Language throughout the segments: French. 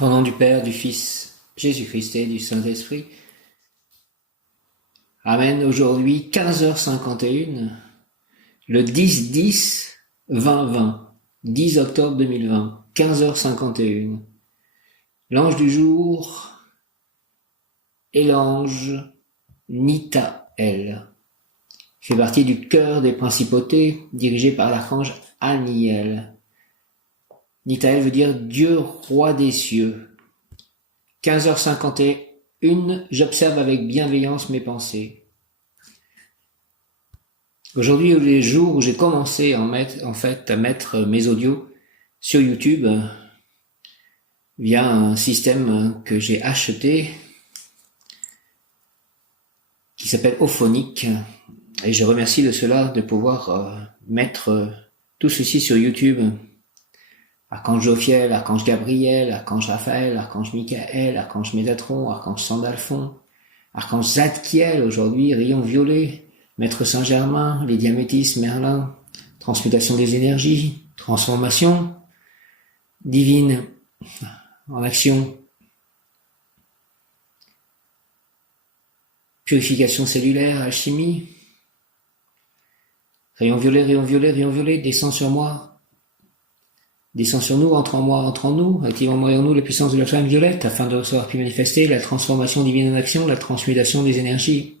Au nom du Père, du Fils, Jésus-Christ et du Saint-Esprit. Amen. Aujourd'hui, 15h51, le 10-10-2020, 10 octobre 2020, 15h51. L'ange du jour est l'ange Nitaël. Il fait partie du cœur des principautés, dirigé par l'archange Aniel. Nitaël veut dire Dieu roi des cieux. 15h51, j'observe avec bienveillance mes pensées. Aujourd'hui, les jours où j'ai commencé à mettre mes audios sur YouTube via un système que j'ai acheté qui s'appelle Ophonic, et je remercie de cela de pouvoir mettre tout ceci sur YouTube. Archange Jophiel, Archange Gabriel, Archange Raphaël, Archange Michael, Archange Métatron, Archange Sandalphon, Archange Zadkiel aujourd'hui, Rayon Violet, Maître Saint-Germain, les Diamétis, Merlin, transmutation des énergies, transformation divine en action, purification cellulaire, alchimie, Rayon Violet, Rayon Violet, Rayon Violet, descend sur moi, descend sur nous, entre en moi, entre en nous, active en moi et en nous la puissance de la flamme violette, afin de recevoir puis manifester la transformation divine en action, la transmutation des énergies,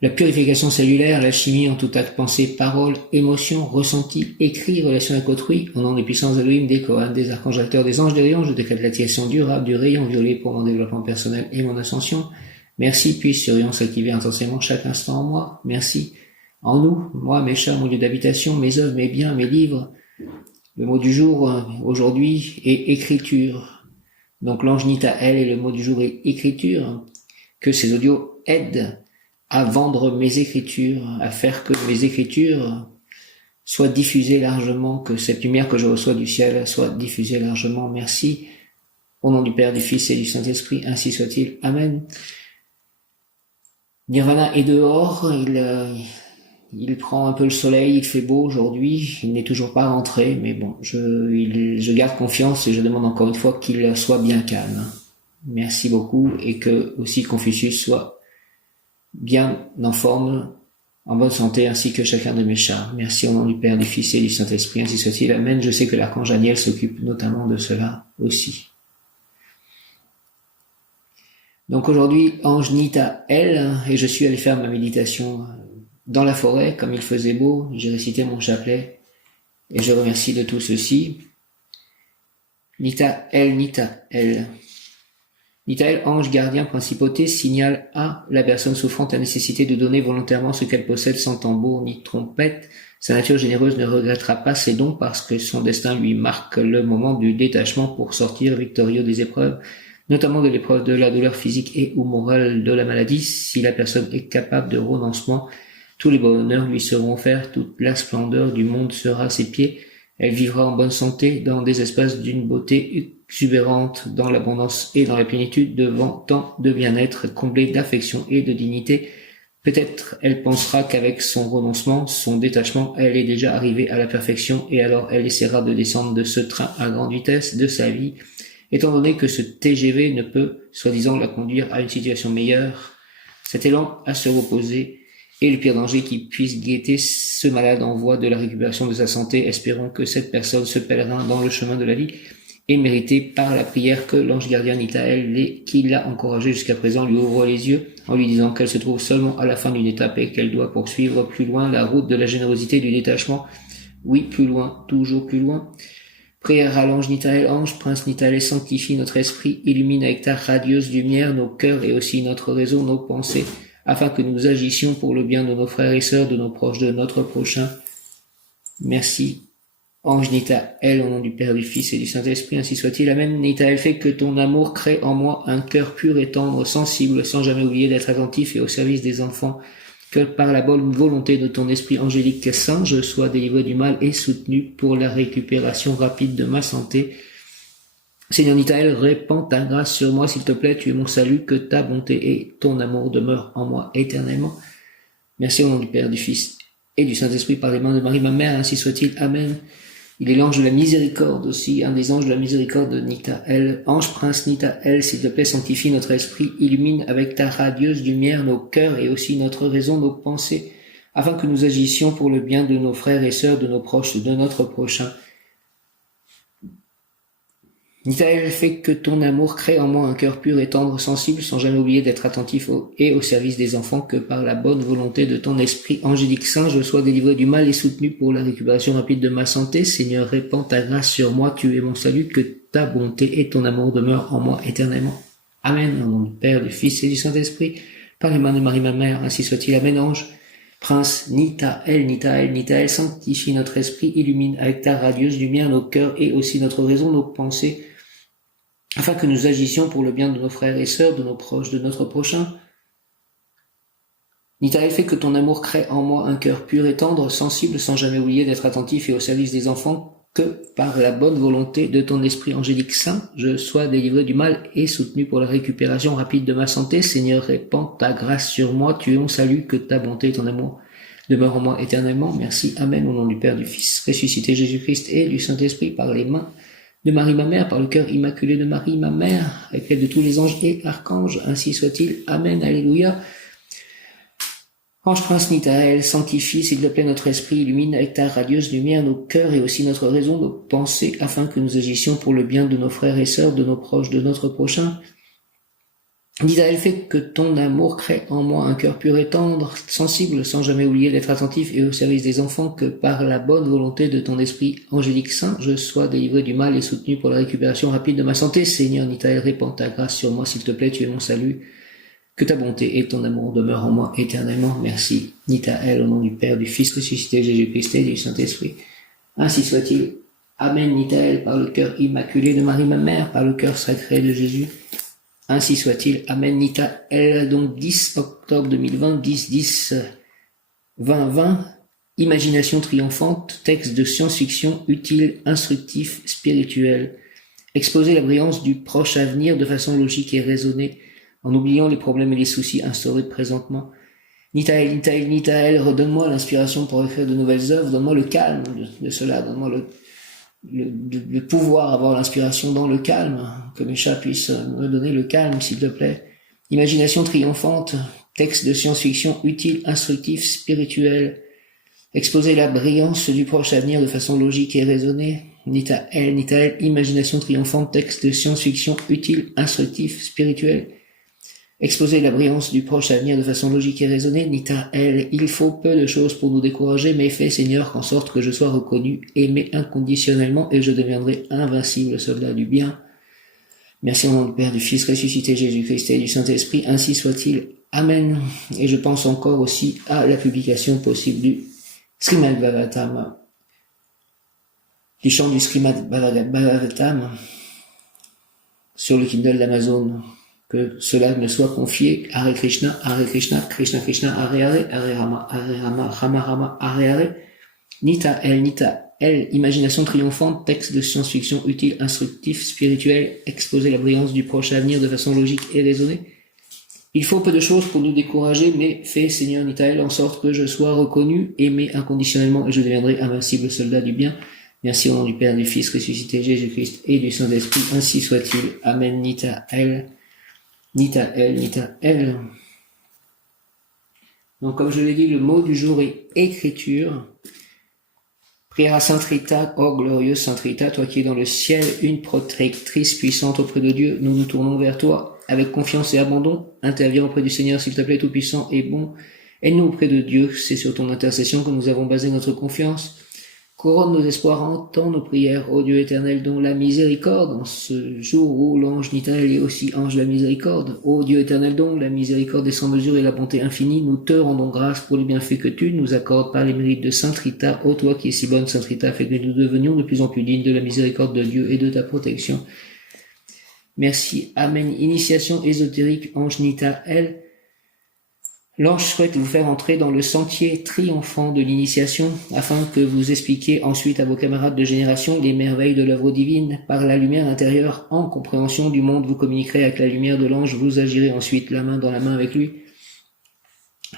la purification cellulaire, l'alchimie en tout acte, pensée, parole, émotion, ressenti, écrit, relation avec autrui, au nom des puissances d'Elohim, des Kohanes, des archanges acteurs, des anges, des rayons, je décrète l'activation durable du rayon violet pour mon développement personnel et mon ascension. Merci, puisse ce rayon s'activer intensément chaque instant en moi. Merci. En nous, moi, mes chats, mon lieu d'habitation, mes œuvres, mes biens, mes livres. Le mot du jour aujourd'hui est écriture. Donc l'ange Nitaël et le mot du jour est écriture. Que ces audios aident à vendre mes écritures, à faire que mes écritures soient diffusées largement, que cette lumière que je reçois du ciel soit diffusée largement. Merci. Au nom du Père, du Fils et du Saint-Esprit, ainsi soit-il. Amen. Nirvana est dehors, il prend un peu le soleil, il fait beau aujourd'hui, il n'est toujours pas rentré, mais bon, je garde confiance et je demande encore une fois qu'il soit bien calme. Merci beaucoup et que aussi Confucius soit bien en forme, en bonne santé, ainsi que chacun de mes chats. Merci au nom du Père, du Fils et du Saint-Esprit, ainsi soit-il. Amen. Je sais que l'archange Daniel s'occupe notamment de cela aussi. Donc aujourd'hui, ange Nitaël, et je suis allé faire ma méditation dans la forêt, comme il faisait beau, j'ai récité mon chapelet, et je remercie de tout ceci. Nitaël, Nitaël. Nitaël, ange gardien principauté, signale à la personne souffrant la nécessité de donner volontairement ce qu'elle possède sans tambour ni trompette. Sa nature généreuse ne regrettera pas ses dons parce que son destin lui marque le moment du détachement pour sortir victorieux des épreuves, notamment de l'épreuve de la douleur physique et ou morale de la maladie. Si la personne est capable de renoncement, tous les bonheurs lui seront offerts, toute la splendeur du monde sera à ses pieds. Elle vivra en bonne santé dans des espaces d'une beauté exubérante, dans l'abondance et dans la plénitude, devant tant de bien-être, comblée d'affection et de dignité. Peut-être elle pensera qu'avec son renoncement, son détachement, elle est déjà arrivée à la perfection et alors elle essaiera de descendre de ce train à grande vitesse de sa vie, étant donné que ce TGV ne peut, soi-disant, la conduire à une situation meilleure. Cet élan à se reposer et le pire danger qui puisse guetter ce malade en voie de la récupération de sa santé. Espérons que cette personne, ce pèlerin dans le chemin de la vie, est mérité par la prière que l'ange gardien Nitaël, qui l'a encouragé jusqu'à présent, lui ouvre les yeux en lui disant qu'elle se trouve seulement à la fin d'une étape et qu'elle doit poursuivre plus loin la route de la générosité et du détachement. Oui, plus loin, toujours plus loin. Prière à l'ange Nitaël, ange, prince Nitaël, sanctifie notre esprit, illumine avec ta radieuse lumière nos cœurs et aussi notre raison, nos pensées, afin que nous agissions pour le bien de nos frères et sœurs, de nos proches, de notre prochain. Merci. Ange Nitaël, au nom du Père, du Fils et du Saint-Esprit, ainsi soit-il. Amen. Nitaël, fait que ton amour crée en moi un cœur pur et tendre, sensible, sans jamais oublier d'être attentif et au service des enfants. Que par la bonne volonté de ton esprit angélique saint, je sois délivré du mal et soutenu pour la récupération rapide de ma santé. Seigneur Nitaël, répands ta grâce sur moi, s'il te plaît, tu es mon salut, que ta bonté et ton amour demeurent en moi éternellement. Merci au nom du Père, du Fils et du Saint-Esprit, par les mains de Marie, ma mère, ainsi soit-il. Amen. Il est l'ange de la miséricorde aussi, un des anges de la miséricorde de Nitael. Ange prince Nitael, s'il te plaît, sanctifie notre esprit, illumine avec ta radieuse lumière nos cœurs et aussi notre raison, nos pensées, afin que nous agissions pour le bien de nos frères et sœurs, de nos proches, de notre prochain. Nitael, fait que ton amour crée en moi un cœur pur et tendre, sensible, sans jamais oublier d'être attentif au service des enfants, que par la bonne volonté de ton esprit angélique saint, je sois délivré du mal et soutenu pour la récupération rapide de ma santé. Seigneur, répands ta grâce sur moi, tu es mon salut, que ta bonté et ton amour demeurent en moi éternellement. Amen. Au nom du Père, du Fils et du Saint-Esprit, par les mains de Marie ma mère, ainsi soit-il. Amen. Ange prince Nitael, sanctifie notre esprit, illumine avec ta radieuse lumière nos cœurs et aussi notre raison, nos pensées, afin que nous agissions pour le bien de nos frères et sœurs, de nos proches, de notre prochain. Nitael, fait que ton amour crée en moi un cœur pur et tendre, sensible, sans jamais oublier d'être attentif et au service des enfants, que par la bonne volonté de ton esprit angélique saint, je sois délivré du mal et soutenu pour la récupération rapide de ma santé. Seigneur, répands ta grâce sur moi, tu es mon salut, que ta bonté et ton amour demeurent en moi éternellement. Merci. Amen. Au nom du Père, du Fils, ressuscité Jésus-Christ et du Saint-Esprit, par les mains de Marie ma mère, par le cœur immaculé de Marie ma mère, avec l'aide de tous les anges et archanges, ainsi soit-il. Amen. Alléluia. Ange prince Nitael, sanctifie, s'il te plaît, notre esprit, illumine avec ta radieuse lumière nos cœurs et aussi notre raison, nos pensées, afin que nous agissions pour le bien de nos frères et sœurs, de nos proches, de notre prochain. Nitael, fait que ton amour crée en moi un cœur pur et tendre, sensible, sans jamais oublier d'être attentif et au service des enfants, que par la bonne volonté de ton esprit angélique saint, je sois délivré du mal et soutenu pour la récupération rapide de ma santé. Seigneur Nitael, répands ta grâce sur moi, s'il te plaît, tu es mon salut. Que ta bonté et ton amour demeurent en moi éternellement. Merci. Nitael, au nom du Père, du Fils ressuscité Jésus-Christ et du Saint-Esprit. Ainsi soit-il. Amen. Nitael, par le cœur immaculé de Marie ma mère, par le cœur sacré de Jésus. Ainsi soit-il. Amen. Nitael, donc 10 octobre 2020, 10-10-20-20. Imagination triomphante, texte de science-fiction utile, instructif, spirituel. Exposer la brillance du proche avenir de façon logique et raisonnée, en oubliant les problèmes et les soucis instaurés présentement. Nitael, redonne-moi l'inspiration pour écrire de nouvelles œuvres, donne-moi le calme de cela, donne-moi le pouvoir, avoir l'inspiration dans le calme, que mes chats puissent me donner le calme, s'il te plaît. Imagination triomphante, texte de science-fiction utile, instructif, spirituel. Exposer la brillance du proche avenir de façon logique et raisonnée. Nitael, imagination triomphante, texte de science-fiction utile, instructif, spirituel. Exposer la brillance du proche avenir de façon logique et raisonnée. Nitael, il faut peu de choses pour nous décourager, mais fais, Seigneur, qu'en sorte que je sois reconnu, aimé inconditionnellement, et je deviendrai invincible soldat du bien. Merci au nom du Père, du Fils ressuscité Jésus-Christ et du Saint-Esprit, ainsi soit-il. Amen. Et je pense encore aussi à la publication possible du Srimad Bhagavatam, du chant du Srimad Bhagavatam sur le Kindle d'Amazon. Que cela me soit confié. Hare Krishna, Krishna Krishna, Hare Hare, Hare Rama, Rama Rama, Hare Hare. Nitael, imagination triomphante, texte de science-fiction utile, instructif, spirituel, exposer la brillance du proche avenir de façon logique et raisonnée. Il faut peu de choses pour nous décourager, mais fais, Seigneur Nitael, en sorte que je sois reconnu, aimé inconditionnellement, et je deviendrai invincible soldat du bien. Merci au nom du Père, du Fils ressuscité Jésus-Christ et du Saint-Esprit, ainsi soit-il. Amen. Nitael. Donc, comme je l'ai dit, le mot du jour est écriture. Prière à Sainte Rita, ô glorieuse Sainte Rita, toi qui es dans le ciel, une protectrice puissante auprès de Dieu, nous nous tournons vers toi avec confiance et abandon. Interviens auprès du Seigneur, s'il te plaît, tout-puissant et bon. Aide-nous auprès de Dieu, c'est sur ton intercession que nous avons basé notre confiance. Couronne nos espoirs, entends nos prières, ô Dieu éternel, dont la miséricorde, en ce jour où l'ange Nitael est aussi ange de la miséricorde. Ô Dieu éternel, dont la miséricorde est sans mesure et la bonté infinie, nous te rendons grâce pour les bienfaits que tu nous accordes par les mérites de Sainte Rita. Ô toi qui es si bonne, Sainte Rita, fais que nous devenions de plus en plus dignes de la miséricorde de Dieu et de ta protection. Merci. Amen. Initiation ésotérique, ange Nitael. L'ange souhaite vous faire entrer dans le sentier triomphant de l'initiation afin que vous expliquiez ensuite à vos camarades de génération les merveilles de l'œuvre divine. Par la lumière intérieure, en compréhension du monde, vous communiquerez avec la lumière de l'ange, vous agirez ensuite la main dans la main avec lui.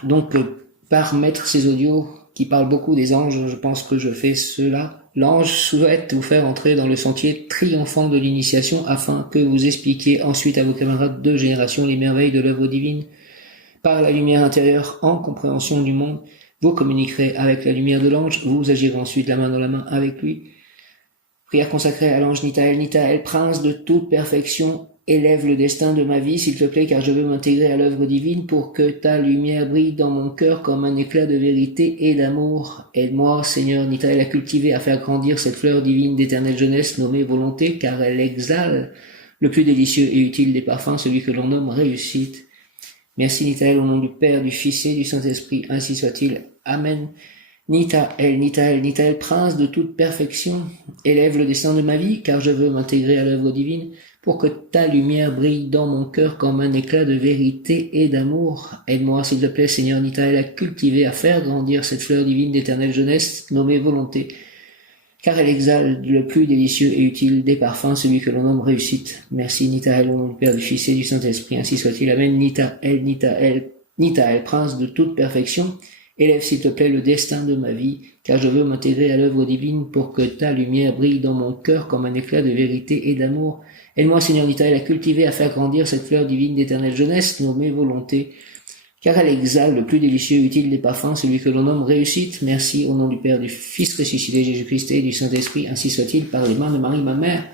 Donc, par mettre ces audios qui parlent beaucoup des anges, je pense que je fais cela l'ange souhaite vous faire entrer dans le sentier triomphant de l'initiation afin que vous expliquiez ensuite à vos camarades de génération les merveilles de l'œuvre divine. Par la lumière intérieure, en compréhension du monde, vous communiquerez avec la lumière de l'ange, vous agirez ensuite la main dans la main avec lui. Prière consacrée à l'ange Nitaël. Nitaël, prince de toute perfection, élève le destin de ma vie, s'il te plaît, car je veux m'intégrer à l'œuvre divine pour que ta lumière brille dans mon cœur comme un éclat de vérité et d'amour. Aide-moi, Seigneur Nitaël, à cultiver, à faire grandir cette fleur divine d'éternelle jeunesse nommée volonté, car elle exhale le plus délicieux et utile des parfums, celui que l'on nomme réussite. Merci Nitaël, au nom du Père, du Fils et du Saint-Esprit, ainsi soit-il. Amen. Nitaël, Nitaël, Nitaël, prince de toute perfection, élève le destin de ma vie, car je veux m'intégrer à l'œuvre divine, pour que ta lumière brille dans mon cœur comme un éclat de vérité et d'amour. Aide-moi, s'il te plaît, Seigneur Nitaël, à cultiver, à faire grandir cette fleur divine d'éternelle jeunesse, nommée volonté, car elle exhale le plus délicieux et utile des parfums, celui que l'on nomme réussite. Merci Nitaël, au nom du Père, du Fils et du Saint-Esprit, ainsi soit-il. Amen. Nitaël, Nitaël, Nitaël, prince de toute perfection, élève s'il te plaît le destin de ma vie, car je veux m'intégrer à l'œuvre divine pour que ta lumière brille dans mon cœur comme un éclat de vérité et d'amour. Aide-moi, Seigneur Nitaël, à cultiver, à faire grandir cette fleur divine d'éternelle jeunesse, nommée volonté, car elle exhale le plus délicieux et utile des parfums, celui que l'on nomme réussite. Merci, au nom du Père, du Fils ressuscité, Jésus-Christ et du Saint-Esprit, ainsi soit-il, par les mains de Marie, ma mère,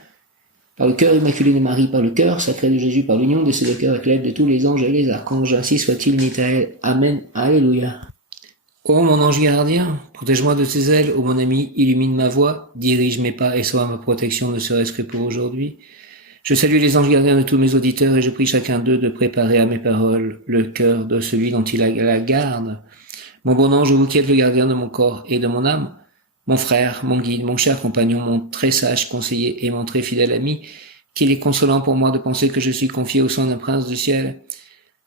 par le cœur immaculé de Marie, par le cœur sacré de Jésus, par l'union de ces deux cœurs avec l'aide de tous les anges et les archanges, ainsi soit-il, Nitaël. Amen. Alléluia. Ô mon ange gardien, protège-moi de tes ailes, ô mon ami, illumine ma voie, dirige mes pas et sois ma protection, ne serait-ce que pour aujourd'hui. Je salue les anges gardiens de tous mes auditeurs et je prie chacun d'eux de préparer à mes paroles le cœur de celui dont il a la garde. Mon bon ange, vous qui êtes le gardien de mon corps et de mon âme, mon frère, mon guide, mon cher compagnon, mon très sage conseiller et mon très fidèle ami, qu'il est consolant pour moi de penser que je suis confié au sein d'un prince du ciel.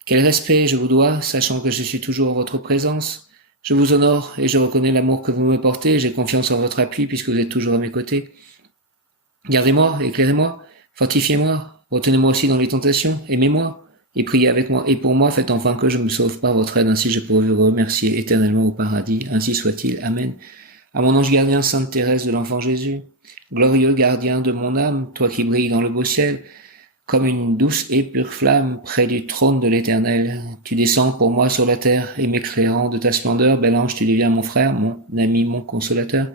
Quel respect je vous dois, sachant que je suis toujours en votre présence. Je vous honore et je reconnais l'amour que vous me portez, j'ai confiance en votre appui puisque vous êtes toujours à mes côtés. Gardez-moi, éclairez-moi, fortifiez-moi, retenez-moi aussi dans les tentations, aimez-moi, et priez avec moi et pour moi, faites enfin que je me sauve par votre aide, ainsi je pourrai vous remercier éternellement au paradis, ainsi soit-il, Amen. À mon ange gardien, Sainte Thérèse de l'Enfant Jésus, glorieux gardien de mon âme, toi qui brilles dans le beau ciel, comme une douce et pure flamme près du trône de l'Éternel, tu descends pour moi sur la terre et m'éclairant de ta splendeur, bel ange, tu deviens mon frère, mon ami, mon consolateur.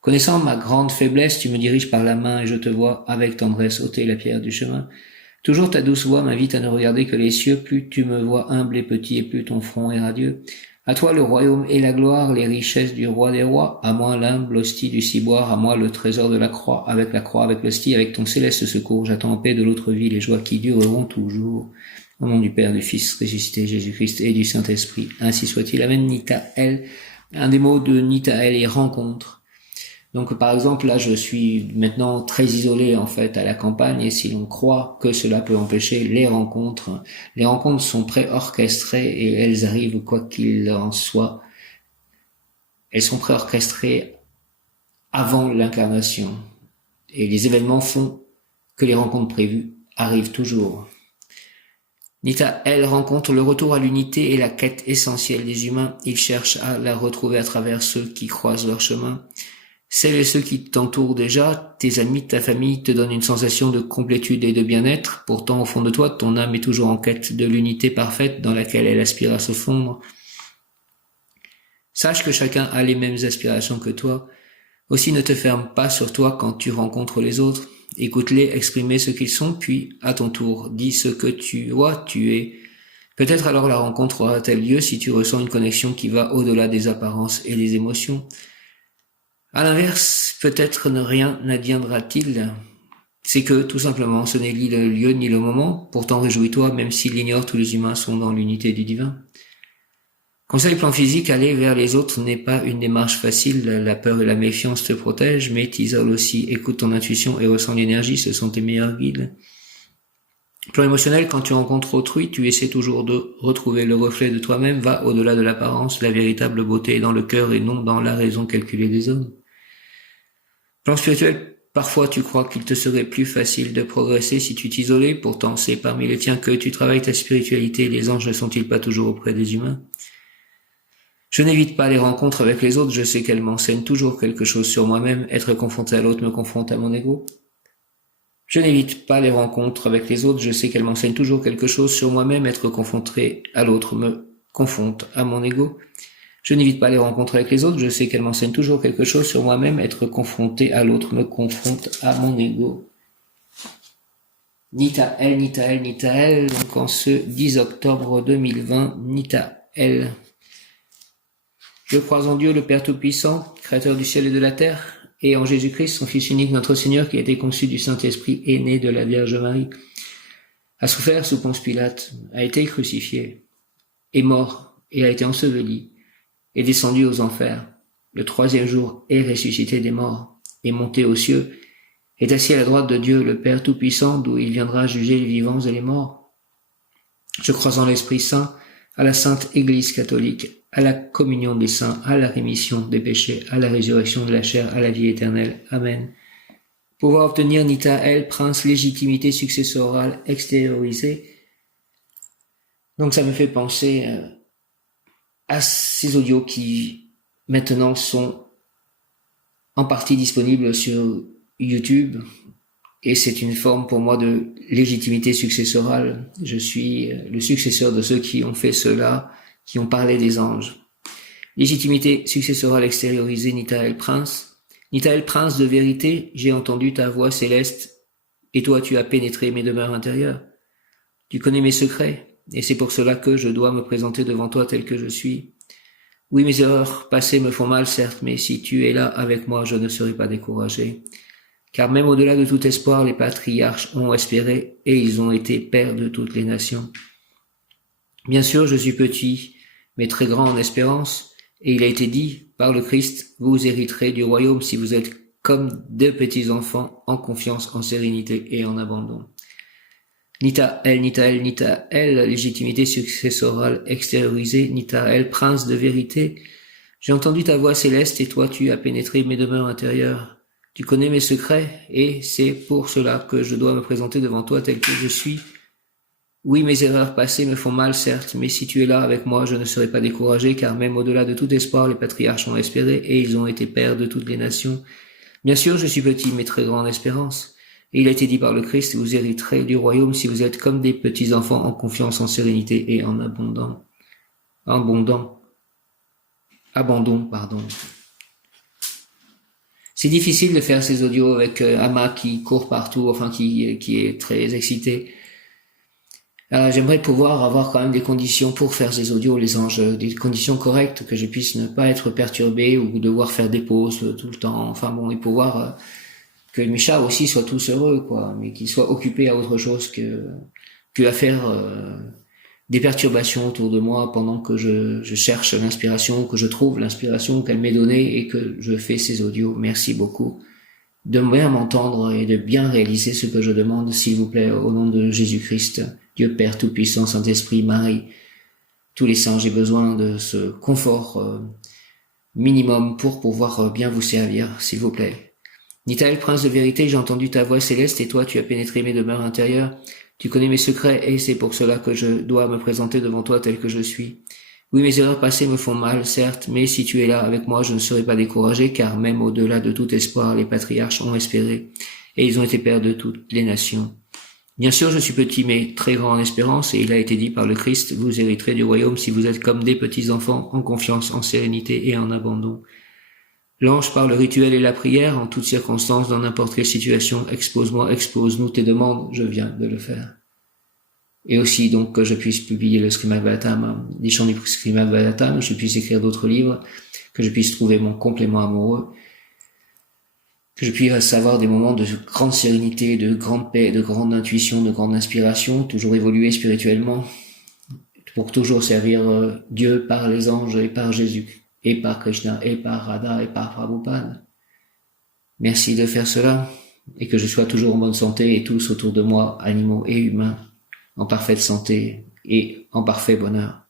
Connaissant ma grande faiblesse, tu me diriges par la main et je te vois avec tendresse ôter la pierre du chemin. Toujours ta douce voix m'invite à ne regarder que les cieux, plus tu me vois humble et petit et plus ton front est radieux. À toi le royaume et la gloire, les richesses du roi des rois, à moi l'humble hostie du ciboire, à moi le trésor de la croix, avec l'hostie, avec ton céleste secours, j'attends en paix de l'autre vie les joies qui dureront toujours. Au nom du Père, du Fils ressuscité, Jésus-Christ et du Saint-Esprit, ainsi soit-il. Amen. Nitaël. Un des mots de Nitaël est rencontre. Donc par exemple là je suis maintenant très isolé en fait à la campagne et si l'on croit que cela peut empêcher les rencontres sont préorchestrées et elles arrivent quoi qu'il en soit. Elles sont préorchestrées avant l'incarnation et les événements font que les rencontres prévues arrivent toujours. Nitaël rencontre le retour à l'unité et la quête essentielle des humains. Il cherche à la retrouver à travers ceux qui croisent leur chemin. Celles et ceux qui t'entourent déjà, tes amis, ta famille, te donnent une sensation de complétude et de bien-être. Pourtant, au fond de toi, ton âme est toujours en quête de l'unité parfaite dans laquelle elle aspire à se fondre. Sache que chacun a les mêmes aspirations que toi. Aussi ne te ferme pas sur toi quand tu rencontres les autres. Écoute-les exprimer ce qu'ils sont, puis, à ton tour, dis ce que tu vois, tu es. Peut-être alors la rencontre aura-t-elle lieu si tu ressens une connexion qui va au-delà des apparences et des émotions. À l'inverse, peut-être rien n'adviendra-t-il. C'est que, tout simplement, ce n'est ni le lieu ni le moment. Pourtant, réjouis-toi, même s'il l'ignore, tous les humains sont dans l'unité du divin. Conseil plan physique, aller vers les autres n'est pas une démarche facile. La peur et la méfiance te protègent, mais t'isole aussi. Écoute ton intuition et ressens l'énergie, ce sont tes meilleurs guides. Plan émotionnel, quand tu rencontres autrui, tu essaies toujours de retrouver le reflet de toi-même, va au-delà de l'apparence, la véritable beauté est dans le cœur et non dans la raison calculée des hommes. Plan spirituel, parfois tu crois qu'il te serait plus facile de progresser si tu t'isolais, pourtant c'est parmi les tiens que tu travailles ta spiritualité, les anges ne sont-ils pas toujours auprès des humains? Je n'évite pas les rencontres avec les autres, je sais qu'elles m'enseignent toujours quelque chose sur moi-même, être confronté à l'autre me confronte à mon ego. Je n'évite pas les rencontres avec les autres, je sais qu'elles m'enseignent toujours quelque chose sur moi-même, être confronté à l'autre me confronte à mon ego. Je n'évite pas les rencontres avec les autres, je sais qu'elles m'enseignent toujours quelque chose sur moi-même, être confronté à l'autre me confronte à mon ego. Nita El, donc en ce 10 octobre 2020, Nita El. Je crois en Dieu, le Père Tout-Puissant, Créateur du ciel et de la terre, et en Jésus-Christ, son Fils unique, notre Seigneur, qui a été conçu du Saint-Esprit et né de la Vierge Marie, a souffert sous Ponce Pilate, a été crucifié, est mort et a été enseveli, est descendu aux enfers, le 3e jour est ressuscité des morts, est monté aux cieux, est assis à la droite de Dieu, le Père Tout-Puissant, d'où il viendra juger les vivants et les morts. Je crois en l'Esprit Saint, à la Sainte Église catholique, à la communion des saints, à la rémission des péchés, à la résurrection de la chair, à la vie éternelle. Amen. Pouvoir obtenir Nita El, prince, légitimité successorale extériorisée. Donc ça me fait penser à ces audios qui maintenant sont en partie disponibles sur YouTube, et c'est une forme pour moi de légitimité successorale. Je suis le successeur de ceux qui ont fait cela, qui ont parlé des anges. Légitimité successorale extériorisée, Nita El Prince. Nita El Prince de vérité, j'ai entendu ta voix céleste, et toi tu as pénétré mes demeures intérieures. Tu connais mes secrets, et c'est pour cela que je dois me présenter devant toi tel que je suis. Oui, mes erreurs passées me font mal, certes, mais si tu es là avec moi, je ne serai pas découragé. Car même au-delà de tout espoir, les patriarches ont espéré, et ils ont été pères de toutes les nations. Bien sûr, je suis petit, mais très grand en espérance, et il a été dit par le Christ, vous hériterez du royaume si vous êtes comme des petits enfants en confiance, en sérénité et en abandon. Nita El, légitimité successorale extériorisée, Nita El, prince de vérité. J'ai entendu ta voix céleste et toi tu as pénétré mes demeures intérieures. Tu connais mes secrets et c'est pour cela que je dois me présenter devant toi tel que je suis. Oui, mes erreurs passées me font mal, certes, mais si tu es là avec moi, je ne serai pas découragé, car même au-delà de tout espoir, les patriarches ont espéré, et ils ont été pères de toutes les nations. Bien sûr, je suis petit, mais très grand en espérance. Et il a été dit par le Christ, vous hériterez du royaume si vous êtes comme des petits enfants en confiance, en sérénité et en abondant. Abandon. C'est difficile de faire ces audios avec Ama qui court partout, enfin qui est très excité. J'aimerais pouvoir avoir quand même des conditions pour faire ces audios, les anges, des conditions correctes, que je puisse ne pas être perturbé ou devoir faire des pauses tout le temps, enfin bon, et pouvoir que mes chats aussi soient tous heureux, quoi, mais qu'ils soient occupés à autre chose que à faire des perturbations autour de moi pendant que je cherche l'inspiration, que je trouve l'inspiration qu'elle m'est donnée et que je fais ces audios. Merci beaucoup de bien m'entendre et de bien réaliser ce que je demande, s'il vous plaît, au nom de Jésus-Christ, Dieu Père Tout-Puissant, Saint-Esprit, Marie, tous les saints, j'ai besoin de ce confort minimum pour pouvoir bien vous servir, s'il vous plaît. Nitaël, prince de vérité, j'ai entendu ta voix céleste et toi tu as pénétré mes demeures intérieures. Tu connais mes secrets et c'est pour cela que je dois me présenter devant toi tel que je suis. Oui, mes erreurs passées me font mal, certes, mais si tu es là avec moi, je ne serai pas découragé, car même au-delà de tout espoir, les patriarches ont espéré, et ils ont été pères de toutes les nations. Bien sûr, je suis petit, mais très grand en espérance, et il a été dit par le Christ, vous hériterez du royaume si vous êtes comme des petits enfants, en confiance, en sérénité et en abandon. L'ange, par le rituel et la prière, en toutes circonstances, dans n'importe quelle situation, expose-moi, expose-nous tes demandes, je viens de le faire. Et aussi donc que je puisse publier le Srimad Bhagavatam, des chants du Srimad Bhagavatam, que je puisse écrire d'autres livres, que je puisse trouver mon complément amoureux, que je puisse avoir des moments de grande sérénité, de grande paix, de grande intuition, de grande inspiration, toujours évoluer spirituellement, pour toujours servir Dieu par les anges et par Jésus, et par Krishna, et par Radha, et par Prabhupada. Merci de faire cela, et que je sois toujours en bonne santé, et tous autour de moi, animaux et humains, en parfaite santé et en parfait bonheur.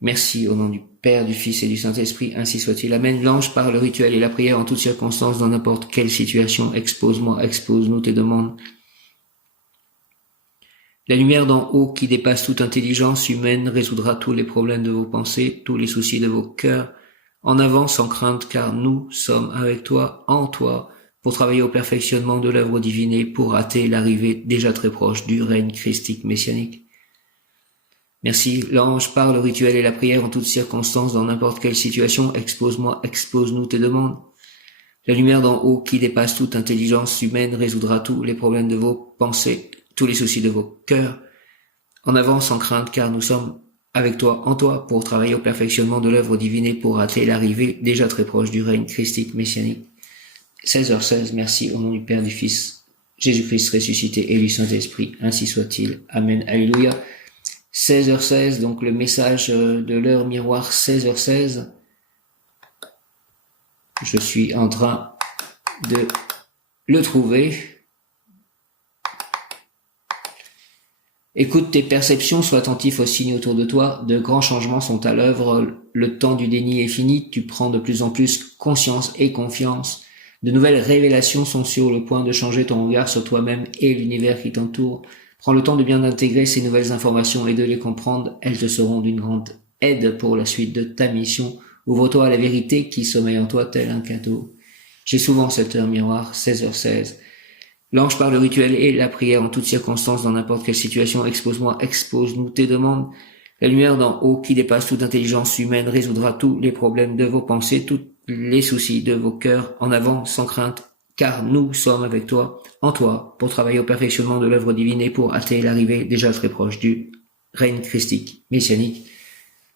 Merci au nom du Père, du Fils et du Saint-Esprit, ainsi soit-il. Amen. L'ange, par le rituel et la prière, en toutes circonstances, dans n'importe quelle situation, expose-moi, expose-nous tes demandes. La lumière d'en haut qui dépasse toute intelligence humaine résoudra tous les problèmes de vos pensées, tous les soucis de vos cœurs. En avant sans crainte, car nous sommes avec toi, en toi, pour travailler au perfectionnement de l'œuvre divine et pour hâter l'arrivée déjà très proche du règne christique messianique. Merci, l'ange, par le rituel et la prière en toutes circonstances, dans n'importe quelle situation, expose-moi, expose-nous tes demandes. La lumière d'en haut qui dépasse toute intelligence humaine résoudra tous les problèmes de vos pensées, tous les soucis de vos cœurs. En avant sans crainte, car nous sommes avec toi, en toi, pour travailler au perfectionnement de l'œuvre divine et pour hâter l'arrivée déjà très proche du règne christique messianique. 16h16, merci au nom du Père, du Fils, Jésus-Christ ressuscité et du Saint-Esprit, ainsi soit-il. Amen, alléluia. 16h16, donc le message de l'heure miroir 16h16. Je suis en train de le trouver. Écoute tes perceptions, sois attentif aux signes autour de toi. De grands changements sont à l'œuvre. Le temps du déni est fini. Tu prends de plus en plus conscience et confiance. De nouvelles révélations sont sur le point de changer ton regard sur toi-même et l'univers qui t'entoure. Prends le temps de bien intégrer ces nouvelles informations et de les comprendre. Elles te seront d'une grande aide pour la suite de ta mission. Ouvre-toi à la vérité qui sommeille en toi tel un cadeau. J'ai souvent cette heure miroir, 16h16. L'ange par le rituel et la prière en toutes circonstances, dans n'importe quelle situation, expose-moi, expose-nous tes demandes. La lumière d'en haut qui dépasse toute intelligence humaine résoudra tous les problèmes de vos pensées, tous les soucis de vos cœurs, en avant, sans crainte, car nous sommes avec toi, en toi, pour travailler au perfectionnement de l'œuvre divine et pour hâter l'arrivée déjà très proche du règne christique, messianique.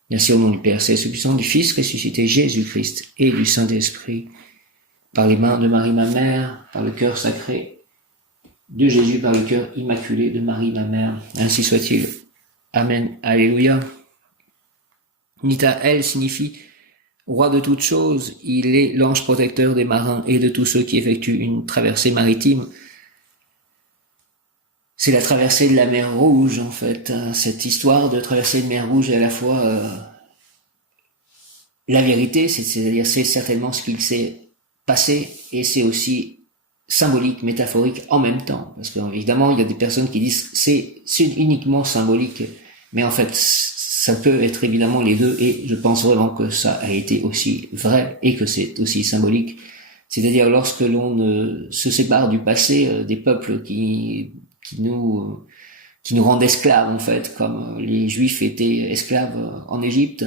Merci au nom du Père, c'est puissant, du Fils ressuscité Jésus-Christ et du Saint-Esprit, par les mains de Marie ma mère, par le cœur sacré de Jésus, par le cœur immaculé de Marie ma mère, ainsi soit-il. Amen, alléluia. Nitaël signifie roi de toutes choses, il est l'ange protecteur des marins et de tous ceux qui effectuent une traversée maritime. C'est la traversée de la mer Rouge, en fait. Cette histoire de traverser de mer Rouge est à la fois la vérité, c'est-à-dire c'est certainement ce qu'il s'est passé, et c'est aussi symbolique, métaphorique en même temps. Parce qu'évidemment, il y a des personnes qui disent c'est uniquement symbolique, mais en fait, ça peut être évidemment les deux, et je pense vraiment que ça a été aussi vrai, et que c'est aussi symbolique. C'est-à-dire lorsque l'on se sépare du passé, des peuples qui nous rendent esclaves, en fait, comme les Juifs étaient esclaves en Égypte,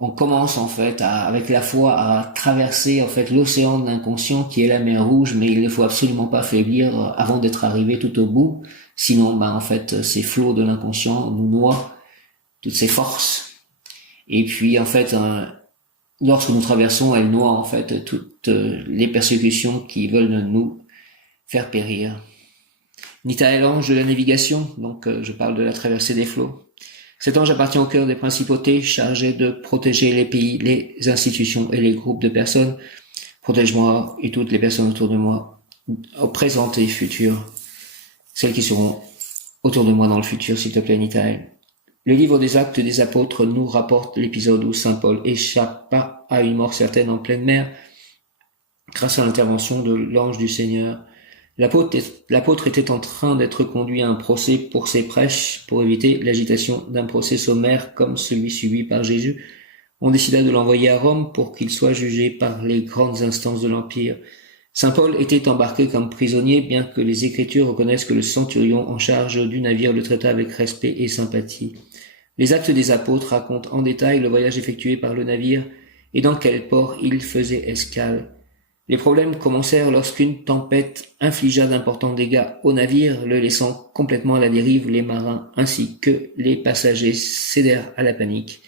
on commence en fait avec la foi à traverser en fait l'océan de l'inconscient qui est la mer Rouge, mais il ne faut absolument pas faiblir avant d'être arrivé tout au bout, sinon en fait ces flots de l'inconscient nous noient toutes ces forces, et puis en fait lorsque nous traversons, elles noient en fait toutes les persécutions qui veulent nous faire périr. Nitaël, ange de la navigation, donc je parle de la traversée des flots. Cet ange appartient au cœur des principautés, chargé de protéger les pays, les institutions et les groupes de personnes. Protège-moi et toutes les personnes autour de moi, au présent et futur, celles qui seront autour de moi dans le futur, s'il te plaît, Nitaël. Le livre des Actes des Apôtres nous rapporte l'épisode où saint Paul échappa à une mort certaine en pleine mer grâce à l'intervention de l'ange du Seigneur. L'apôtre était en train d'être conduit à un procès pour ses prêches. Pour éviter l'agitation d'un procès sommaire comme celui subi par Jésus, on décida de l'envoyer à Rome pour qu'il soit jugé par les grandes instances de l'Empire. Saint Paul était embarqué comme prisonnier, bien que les Écritures reconnaissent que le centurion en charge du navire le traita avec respect et sympathie. Les Actes des Apôtres racontent en détail le voyage effectué par le navire et dans quel port il faisait escale. Les problèmes commencèrent lorsqu'une tempête infligea d'importants dégâts au navire, le laissant complètement à la dérive. Les marins ainsi que les passagers cédèrent à la panique.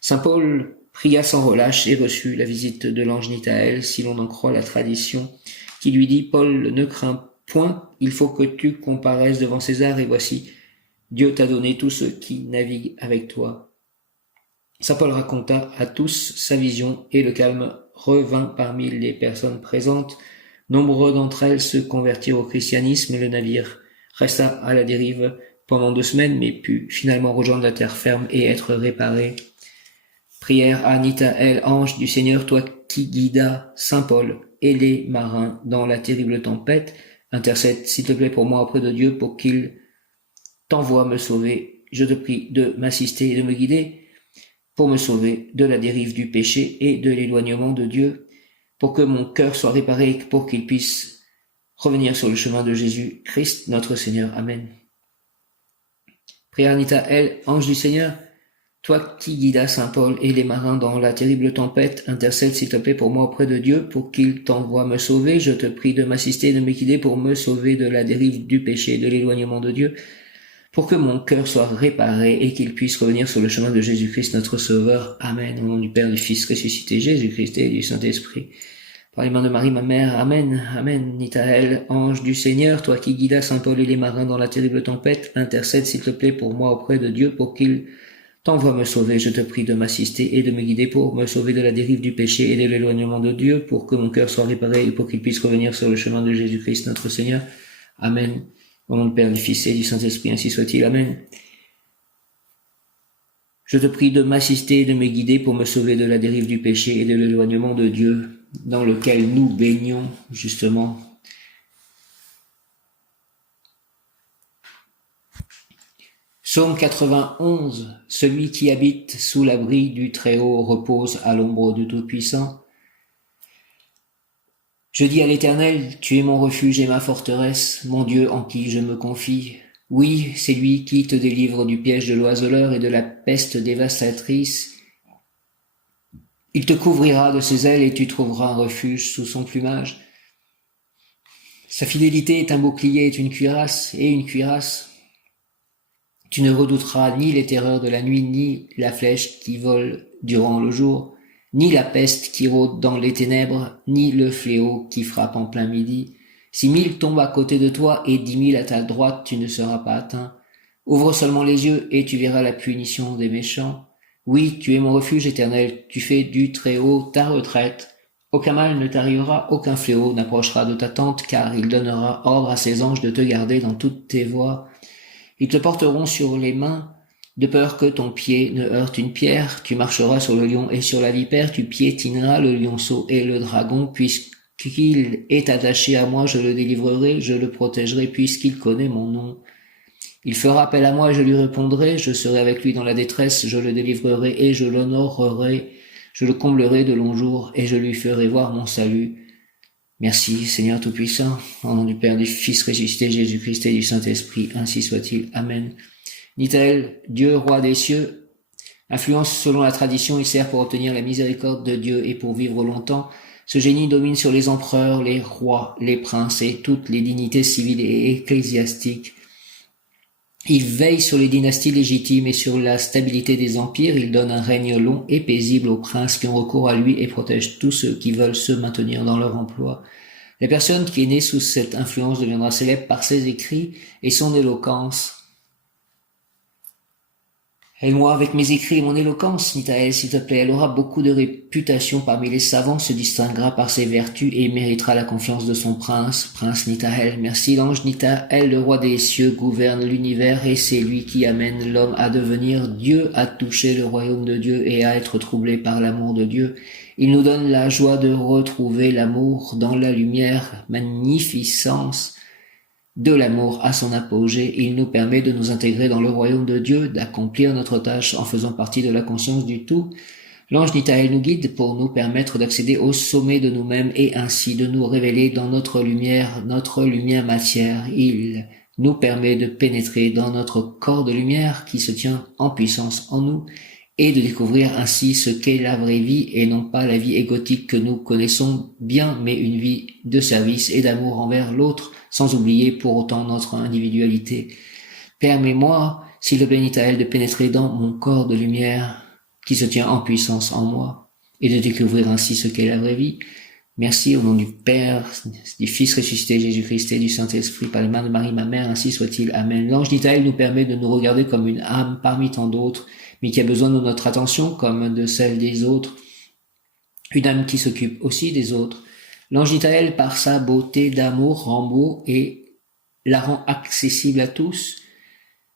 Saint Paul pria sans relâche et reçut la visite de l'ange Nitaël, si l'on en croit la tradition, qui lui dit « Paul, ne crains point, il faut que tu comparaisses devant César, et voici, Dieu t'a donné tous ceux qui naviguent avec toi. » Saint Paul raconta à tous sa vision, et le calme revint parmi les personnes présentes. Nombreux d'entre elles se convertirent au christianisme, et le navire resta à la dérive pendant 2 semaines, mais put finalement rejoindre la terre ferme et être réparé. Prière à Nitaël, ange du Seigneur, toi qui guidas saint Paul et les marins dans la terrible tempête, intercède s'il te plaît pour moi auprès de Dieu pour qu'il t'envoie me sauver, je te prie de m'assister et de me guider pour me sauver de la dérive du péché et de l'éloignement de Dieu, pour que mon cœur soit réparé et pour qu'il puisse revenir sur le chemin de Jésus-Christ, notre Seigneur. Amen. Prière Anita L, ange du Seigneur, toi qui guidas Saint Paul et les marins dans la terrible tempête, intercède s'il te plaît pour moi auprès de Dieu, pour qu'il t'envoie me sauver. Je te prie de m'assister et de me guider pour me sauver de la dérive du péché et de l'éloignement de Dieu, pour que mon cœur soit réparé et qu'il puisse revenir sur le chemin de Jésus-Christ notre Sauveur. Amen. Au nom du Père, du Fils ressuscité, Jésus-Christ et du Saint-Esprit. Par les mains de Marie, ma mère. Amen. Amen. Nitaël, ange du Seigneur, toi qui guidas Saint Paul et les marins dans la terrible tempête, intercède s'il te plaît pour moi auprès de Dieu pour qu'il t'envoie me sauver. Je te prie de m'assister et de me guider pour me sauver de la dérive du péché et de l'éloignement de Dieu, pour que mon cœur soit réparé et pour qu'il puisse revenir sur le chemin de Jésus-Christ notre Seigneur. Amen. Au nom du Père, du Fils et du Saint-Esprit, ainsi soit-il. Amen. Je te prie de m'assister et de me guider pour me sauver de la dérive du péché et de l'éloignement de Dieu, dans lequel nous baignons, justement. Psaume 91. Celui qui habite sous l'abri du Très-Haut repose à l'ombre du Tout-Puissant. Je dis à l'Éternel, tu es mon refuge et ma forteresse, mon Dieu en qui je me confie. Oui, c'est lui qui te délivre du piège de l'oiseleur et de la peste dévastatrice. Il te couvrira de ses ailes et tu trouveras un refuge sous son plumage. Sa fidélité est un bouclier et une cuirasse, Tu ne redouteras ni les terreurs de la nuit, ni la flèche qui vole durant le jour, ni la peste qui rôde dans les ténèbres, ni le fléau qui frappe en plein midi. 6 000 tombent à côté de toi et 10 000 à ta droite, tu ne seras pas atteint. Ouvre seulement les yeux et tu verras la punition des méchants. Oui, tu es mon refuge éternel, tu fais du Très-Haut ta retraite. Aucun mal ne t'arrivera, aucun fléau n'approchera de ta tente, car il donnera ordre à ses anges de te garder dans toutes tes voies. Ils te porteront sur les mains, de peur que ton pied ne heurte une pierre. Tu marcheras sur le lion et sur la vipère, tu piétineras le lionceau et le dragon, puisqu'il est attaché à moi, je le délivrerai, je le protégerai, puisqu'il connaît mon nom. Il fera appel à moi, je lui répondrai, je serai avec lui dans la détresse, je le délivrerai et je l'honorerai, je le comblerai de longs jours et je lui ferai voir mon salut. Merci, Seigneur Tout-Puissant, au nom du Père, du Fils ressuscité, Jésus-Christ et du Saint-Esprit, ainsi soit-il. Amen. Nitaël, Dieu, roi des cieux, influence selon la tradition, il sert pour obtenir la miséricorde de Dieu et pour vivre longtemps. Ce génie domine sur les empereurs, les rois, les princes et toutes les dignités civiles et ecclésiastiques. Il veille sur les dynasties légitimes et sur la stabilité des empires. Il donne un règne long et paisible aux princes qui ont recours à lui et protège tous ceux qui veulent se maintenir dans leur emploi. La personne qui est née sous cette influence deviendra célèbre par ses écrits et son éloquence. Aide-moi avec mes écrits et mon éloquence, Nitaël, s'il te plaît. Elle aura beaucoup de réputation parmi les savants, se distinguera par ses vertus et méritera la confiance de son prince Nitaël. Merci, l'ange Nitaël, le roi des cieux, gouverne l'univers et c'est lui qui amène l'homme à devenir Dieu, à toucher le royaume de Dieu et à être troublé par l'amour de Dieu. Il nous donne la joie de retrouver l'amour dans la lumière, magnificence de l'amour à son apogée. Il nous permet de nous intégrer dans le royaume de Dieu, d'accomplir notre tâche en faisant partie de la conscience du tout. L'ange Nitaël nous guide pour nous permettre d'accéder au sommet de nous-mêmes et ainsi de nous révéler dans notre lumière matière. Il nous permet de pénétrer dans notre corps de lumière qui se tient en puissance en nous et de découvrir ainsi ce qu'est la vraie vie et non pas la vie égotique que nous connaissons bien, mais une vie de service et d'amour envers l'autre, sans oublier pour autant notre individualité. Permets-moi, s'il te plaît, Nitaël, de pénétrer dans mon corps de lumière qui se tient en puissance en moi et de découvrir ainsi ce qu'est la vraie vie. Merci au nom du Père, du Fils ressuscité, Jésus-Christ et du Saint-Esprit, par les mains de Marie, ma mère, ainsi soit-il. Amen. L'ange Nitaël nous permet de nous regarder comme une âme parmi tant d'autres, mais qui a besoin de notre attention comme de celle des autres. Une âme qui s'occupe aussi des autres. L'ange Nitaël, par sa beauté d'amour, rend beau et la rend accessible à tous,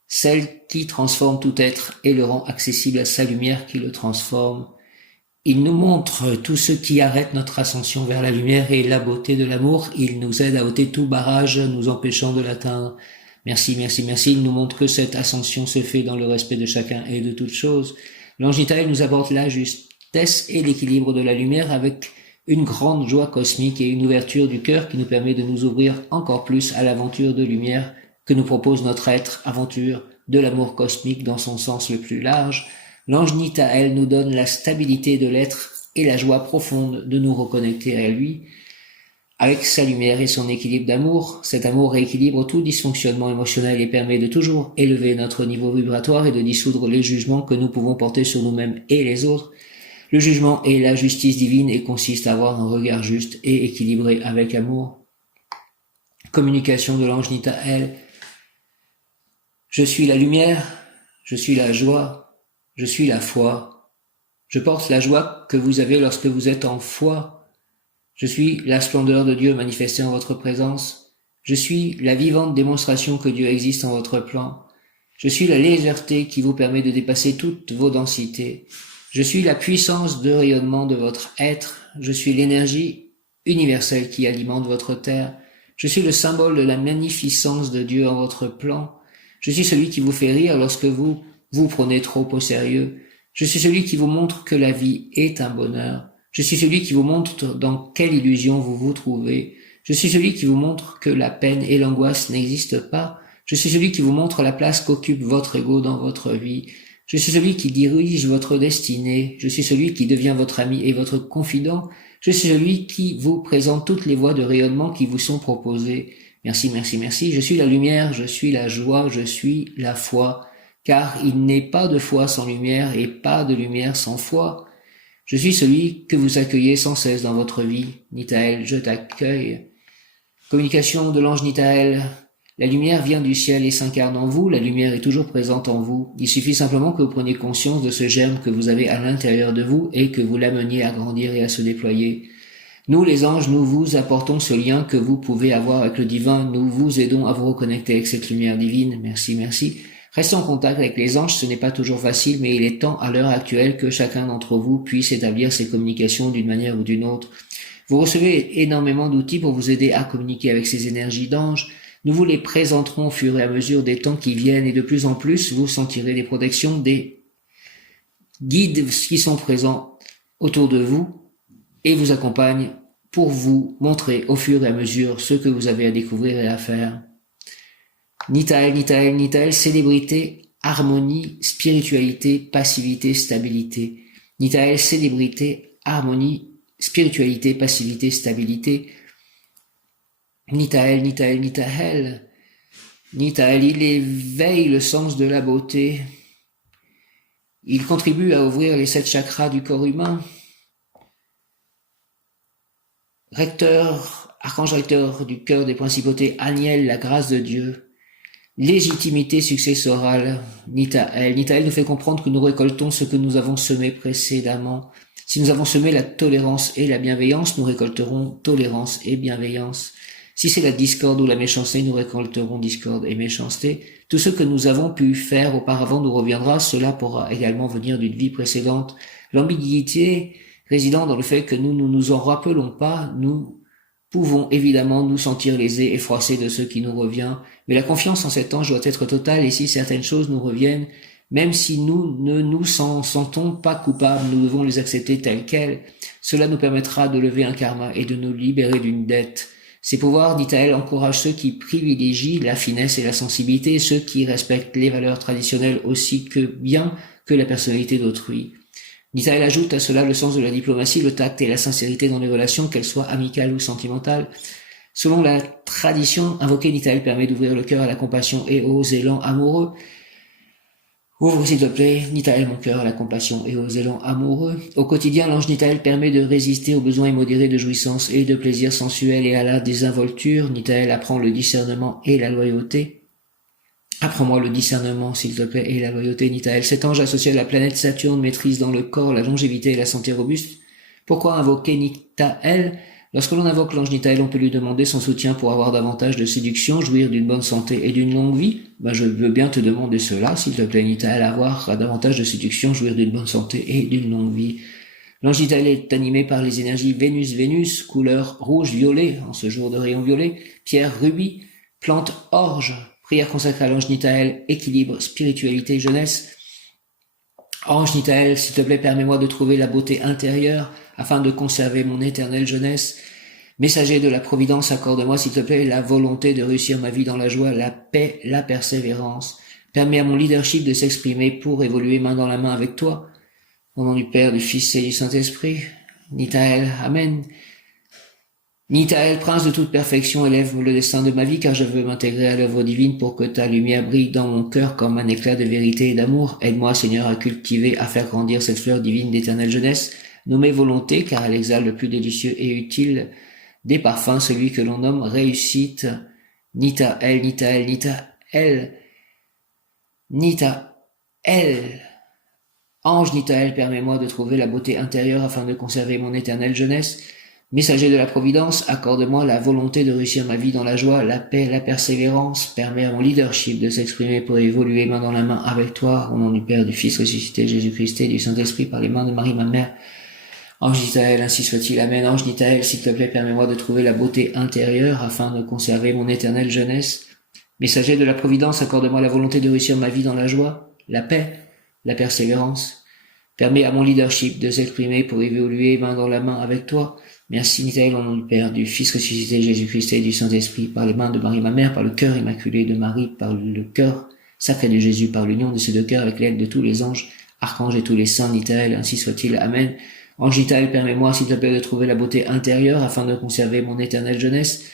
celle qui transforme tout être et le rend accessible à sa lumière qui le transforme. Il nous montre tout ce qui arrête notre ascension vers la lumière et la beauté de l'amour. Il nous aide à ôter tout barrage nous empêchant de l'atteindre. Merci, merci, merci. Il nous montre que cette ascension se fait dans le respect de chacun et de toutes choses. L'ange Nitael nous apporte la justesse et l'équilibre de la lumière avec une grande joie cosmique et une ouverture du cœur qui nous permet de nous ouvrir encore plus à l'aventure de lumière que nous propose notre être, aventure de l'amour cosmique dans son sens le plus large. L'ange Nitael nous donne la stabilité de l'être et la joie profonde de nous reconnecter à lui. Avec sa lumière et son équilibre d'amour, cet amour rééquilibre tout dysfonctionnement émotionnel et permet de toujours élever notre niveau vibratoire et de dissoudre les jugements que nous pouvons porter sur nous-mêmes et les autres. Le jugement est la justice divine et consiste à avoir un regard juste et équilibré avec amour. Communication de l'ange Nitael. Je suis la lumière, je suis la joie, je suis la foi. Je porte la joie que vous avez lorsque vous êtes en foi. Je suis la splendeur de Dieu manifestée en votre présence. Je suis la vivante démonstration que Dieu existe en votre plan. Je suis la légèreté qui vous permet de dépasser toutes vos densités. Je suis la puissance de rayonnement de votre être. Je suis l'énergie universelle qui alimente votre terre. Je suis le symbole de la magnificence de Dieu en votre plan. Je suis celui qui vous fait rire lorsque vous vous prenez trop au sérieux. Je suis celui qui vous montre que la vie est un bonheur. Je suis celui qui vous montre dans quelle illusion vous vous trouvez. Je suis celui qui vous montre que la peine et l'angoisse n'existent pas. Je suis celui qui vous montre la place qu'occupe votre ego dans votre vie. Je suis celui qui dirige votre destinée. Je suis celui qui devient votre ami et votre confident. Je suis celui qui vous présente toutes les voies de rayonnement qui vous sont proposées. Merci, merci, merci. Je suis la lumière, je suis la joie, je suis la foi. Car il n'est pas de foi sans lumière et pas de lumière sans foi. Je suis celui que vous accueillez sans cesse dans votre vie. Nitael, je t'accueille. Communication de l'ange Nitael. La lumière vient du ciel et s'incarne en vous. La lumière est toujours présente en vous. Il suffit simplement que vous preniez conscience de ce germe que vous avez à l'intérieur de vous et que vous l'ameniez à grandir et à se déployer. Nous, les anges, nous vous apportons ce lien que vous pouvez avoir avec le divin. Nous vous aidons à vous reconnecter avec cette lumière divine. Merci, merci. Restez en contact avec les anges, ce n'est pas toujours facile, mais il est temps à l'heure actuelle que chacun d'entre vous puisse établir ses communications d'une manière ou d'une autre. Vous recevez énormément d'outils pour vous aider à communiquer avec ces énergies d'anges. Nous vous les présenterons au fur et à mesure des temps qui viennent et de plus en plus, vous sentirez des protections, des guides qui sont présents autour de vous et vous accompagnent pour vous montrer au fur et à mesure ce que vous avez à découvrir et à faire. Nitael, Nitael, Nitael, célébrité, harmonie, spiritualité, passivité, stabilité. Nitael, célébrité, harmonie, spiritualité, passivité, stabilité. Nitael, Nitael, Nitael. Nitael, il éveille le sens de la beauté. Il contribue à ouvrir les 7 chakras du corps humain. Recteur, archange recteur du cœur des principautés, Aniel, la grâce de Dieu. Légitimité successorale, Nitael. Nitael nous fait comprendre que nous récoltons ce que nous avons semé précédemment. Si nous avons semé la tolérance et la bienveillance, nous récolterons tolérance et bienveillance. Si c'est la discorde ou la méchanceté, nous récolterons discorde et méchanceté. Tout ce que nous avons pu faire auparavant nous reviendra. Cela pourra également venir d'une vie précédente. L'ambiguïté résidant dans le fait que nous ne nous en rappelons pas, nous pouvons évidemment nous sentir lésés et froissés de ce qui nous revient, mais la confiance en cet ange doit être totale et si certaines choses nous reviennent, même si nous ne nous sentons pas coupables, nous devons les accepter telles quelles. Cela nous permettra de lever un karma et de nous libérer d'une dette. Ces pouvoirs, dit-elle, encouragent ceux qui privilégient la finesse et la sensibilité, ceux qui respectent les valeurs traditionnelles aussi que bien que la personnalité d'autrui. Nitael ajoute à cela le sens de la diplomatie, le tact et la sincérité dans les relations, qu'elles soient amicales ou sentimentales. Selon la tradition, invoquer Nitael permet d'ouvrir le cœur à la compassion et aux élans amoureux. Ouvre s'il te plaît, Nitael, mon cœur à la compassion et aux élans amoureux. Au quotidien, l'ange Nitael permet de résister aux besoins immodérés de jouissance et de plaisir sensuel et à la désinvolture. Nitael apprend le discernement et la loyauté. Apprends-moi le discernement, s'il te plaît, et la loyauté, Nitael. Cet ange associé à la planète Saturne maîtrise dans le corps la longévité et la santé robuste. Pourquoi invoquer Nitael? Lorsque l'on invoque l'ange Nitael, on peut lui demander son soutien pour avoir davantage de séduction, jouir d'une bonne santé et d'une longue vie. Je veux bien te demander cela, s'il te plaît, Nitael, avoir davantage de séduction, jouir d'une bonne santé et d'une longue vie. L'ange Nitael est animé par les énergies Vénus, couleur rouge-violet, en ce jour de rayon violet, pierre rubis, plante orge, Prière consacrée à l'ange Nitaël, équilibre, spiritualité, jeunesse. Ange Nitaël, s'il te plaît, permets-moi de trouver la beauté intérieure afin de conserver mon éternelle jeunesse. Messager de la providence, accorde-moi, s'il te plaît, la volonté de réussir ma vie dans la joie, la paix, la persévérance. Permets à mon leadership de s'exprimer pour évoluer main dans la main avec toi. Au nom du Père, du Fils et du Saint-Esprit. Nitaël, Amen. Nitaël, prince de toute perfection, élève le destin de ma vie, car je veux m'intégrer à l'œuvre divine pour que ta lumière brille dans mon cœur comme un éclat de vérité et d'amour. Aide-moi, Seigneur, à cultiver, à faire grandir cette fleur divine d'éternelle jeunesse, nommée volonté, car elle exhale le plus délicieux et utile des parfums, celui que l'on nomme réussite. Nitaël, Nitaël, Nitaël, Nitaël. Ange Nitaël, permets-moi de trouver la beauté intérieure afin de conserver mon éternelle jeunesse. Messager de la providence, accorde-moi la volonté de réussir ma vie dans la joie, la paix, la persévérance. Permets à mon leadership de s'exprimer pour évoluer main dans la main avec toi, au nom du Père, du Fils ressuscité, Jésus-Christ et du Saint-Esprit, par les mains de Marie, ma mère. Ange Nitaël, ainsi soit-il. Amen. Ange Nitaël, s'il te plaît, permets-moi de trouver la beauté intérieure afin de conserver mon éternelle jeunesse. Messager de la providence, accorde-moi la volonté de réussir ma vie dans la joie, la paix, la persévérance. Permets à mon leadership de s'exprimer pour évoluer main dans la main avec toi. Merci Nitaël, au nom du Père, du Fils ressuscité, Jésus-Christ et du Saint-Esprit, par les mains de Marie, ma mère, par le cœur immaculé de Marie, par le cœur sacré de Jésus, par l'union de ces deux cœurs avec l'aide de tous les anges, archanges et tous les saints, Nitaël, ainsi soit-il. Amen. Ange Nitaël, permets-moi, s'il te plaît, de trouver la beauté intérieure afin de conserver mon éternelle jeunesse.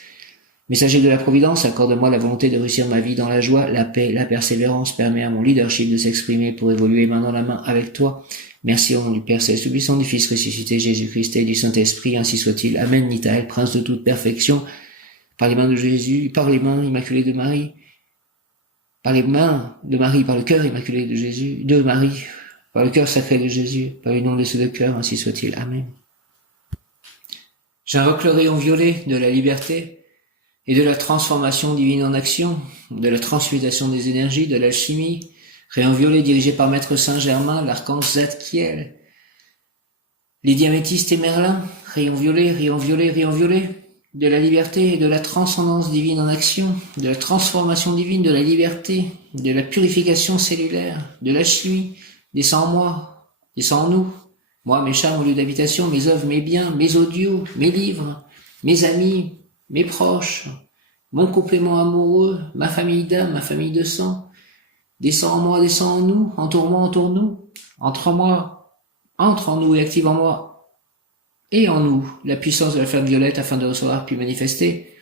Messager de la providence, accorde-moi la volonté de réussir ma vie dans la joie, la paix, la persévérance. Permets à mon leadership de s'exprimer pour évoluer main dans la main avec toi. Merci au nom du Père céleste tout-puissant, du Fils ressuscité, Jésus-Christ et du Saint-Esprit, ainsi soit-il. Amen. Nitaël, prince de toute perfection, par les mains de Jésus, par les mains immaculées de Marie, par les mains de Marie, par le cœur immaculé de Jésus, de Marie, par le cœur sacré de Jésus, par le nom de ces deux cœurs, ainsi soit-il. Amen. J'invoque le rayon violet de la liberté et de la transformation divine en action, de la transmutation des énergies, de l'alchimie, rayon violet dirigé par Maître Saint-Germain, l'archange Zadkiel, les diamétistes et Merlin, rayon violet, rayon violet, rayon violet, de la liberté et de la transcendance divine en action, de la transformation divine, de la liberté, de la purification cellulaire, de l'alchimie, descend en moi, descend en nous, moi, mes chars, mon lieu d'habitation, mes œuvres, mes biens, mes audios, mes livres, mes amis, mes proches, mon complément amoureux, ma famille d'âme, ma famille de sang, descend en moi, descend en nous, entoure-moi, entoure-nous, entre en nous et active en moi et en nous la puissance de la flamme violette afin de recevoir puis manifester.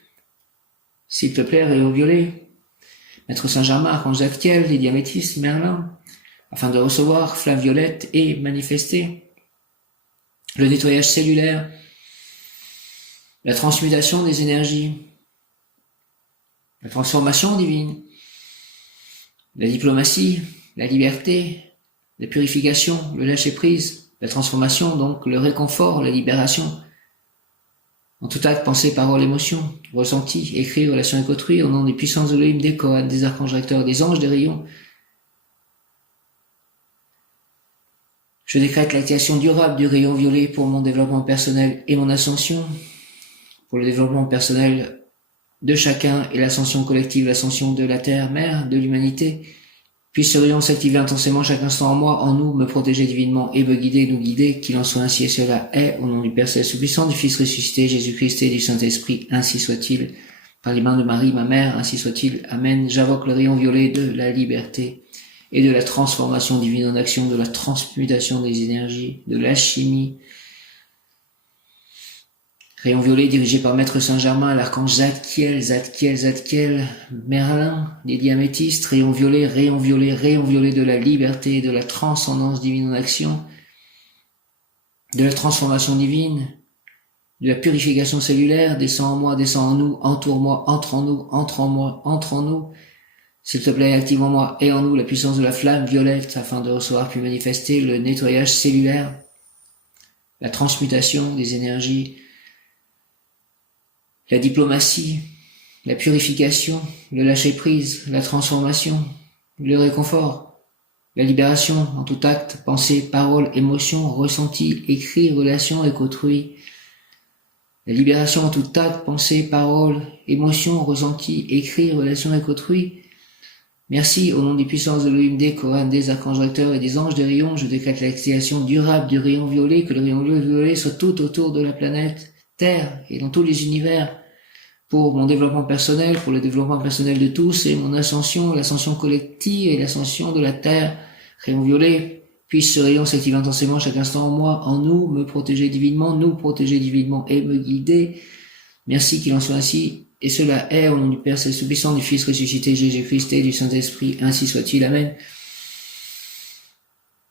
S'il te plaît, rayon violet, Maître Saint-Germain, archange Zadkiel, les diamétistes, Merlin, afin de recevoir flamme violette et manifester le nettoyage cellulaire, la transmutation des énergies, la transformation divine, la diplomatie, la liberté, la purification, le lâcher-prise, la transformation, donc le réconfort, la libération, en tout acte, pensée, parole, émotion, ressenti, écrit, relation avec autrui, au nom des puissances de l'Élohim, des Kohan, des archanges recteurs, des anges, des rayons. Je décrète l'activation durable du rayon violet pour mon développement personnel et mon ascension, pour le développement personnel de chacun et l'ascension collective, l'ascension de la Terre, Mère, de l'humanité. Puisse ce rayon s'activer intensément chaque instant en moi, en nous, me protéger divinement et me guider, nous guider, qu'il en soit ainsi et cela est, au nom du Père céleste tout-puissant, du Fils ressuscité, Jésus-Christ et du Saint-Esprit, ainsi soit-il, par les mains de Marie, ma mère, ainsi soit-il, Amen. J'invoque le rayon violet de la liberté et de la transformation divine en action, de la transmutation des énergies, de l'alchimie. Rayon violet dirigé par Maître Saint-Germain, l'archange Zadkiel, Merlin, les diamétistes, rayon violet de la liberté et de la transcendance divine en action, de la transformation divine, de la purification cellulaire, descend en moi, descend en nous, entoure-moi, entre en nous, entre en moi, entre en nous. S'il te plaît, active en moi et en nous la puissance de la flamme violette afin de recevoir puis manifester le nettoyage cellulaire, la transmutation des énergies, la diplomatie, la purification, le lâcher-prise, la transformation, le réconfort, la libération en tout acte, pensée, parole, émotion, ressenti, écrit, relation avec autrui, la libération en tout acte, pensée, parole, émotion, ressenti, écrit, relation avec autrui, Merci, au nom des puissances de l'Elohim, des Koran, des archanges recteurs et des anges des rayons, je décrète l'activation durable du rayon violet, que le rayon violet soit tout autour de la planète Terre et dans tous les univers, pour mon développement personnel, pour le développement personnel de tous et mon ascension, l'ascension collective et l'ascension de la Terre. Rayon violet, puisse ce rayon s'activer intensément chaque instant en moi, en nous, me protéger divinement, nous protéger divinement et me guider. Merci qu'il en soit ainsi. Et cela est au nom du Père Céleste Tout-Puissant, du Fils ressuscité Jésus-Christ et du Saint-Esprit, ainsi soit-il. Amen.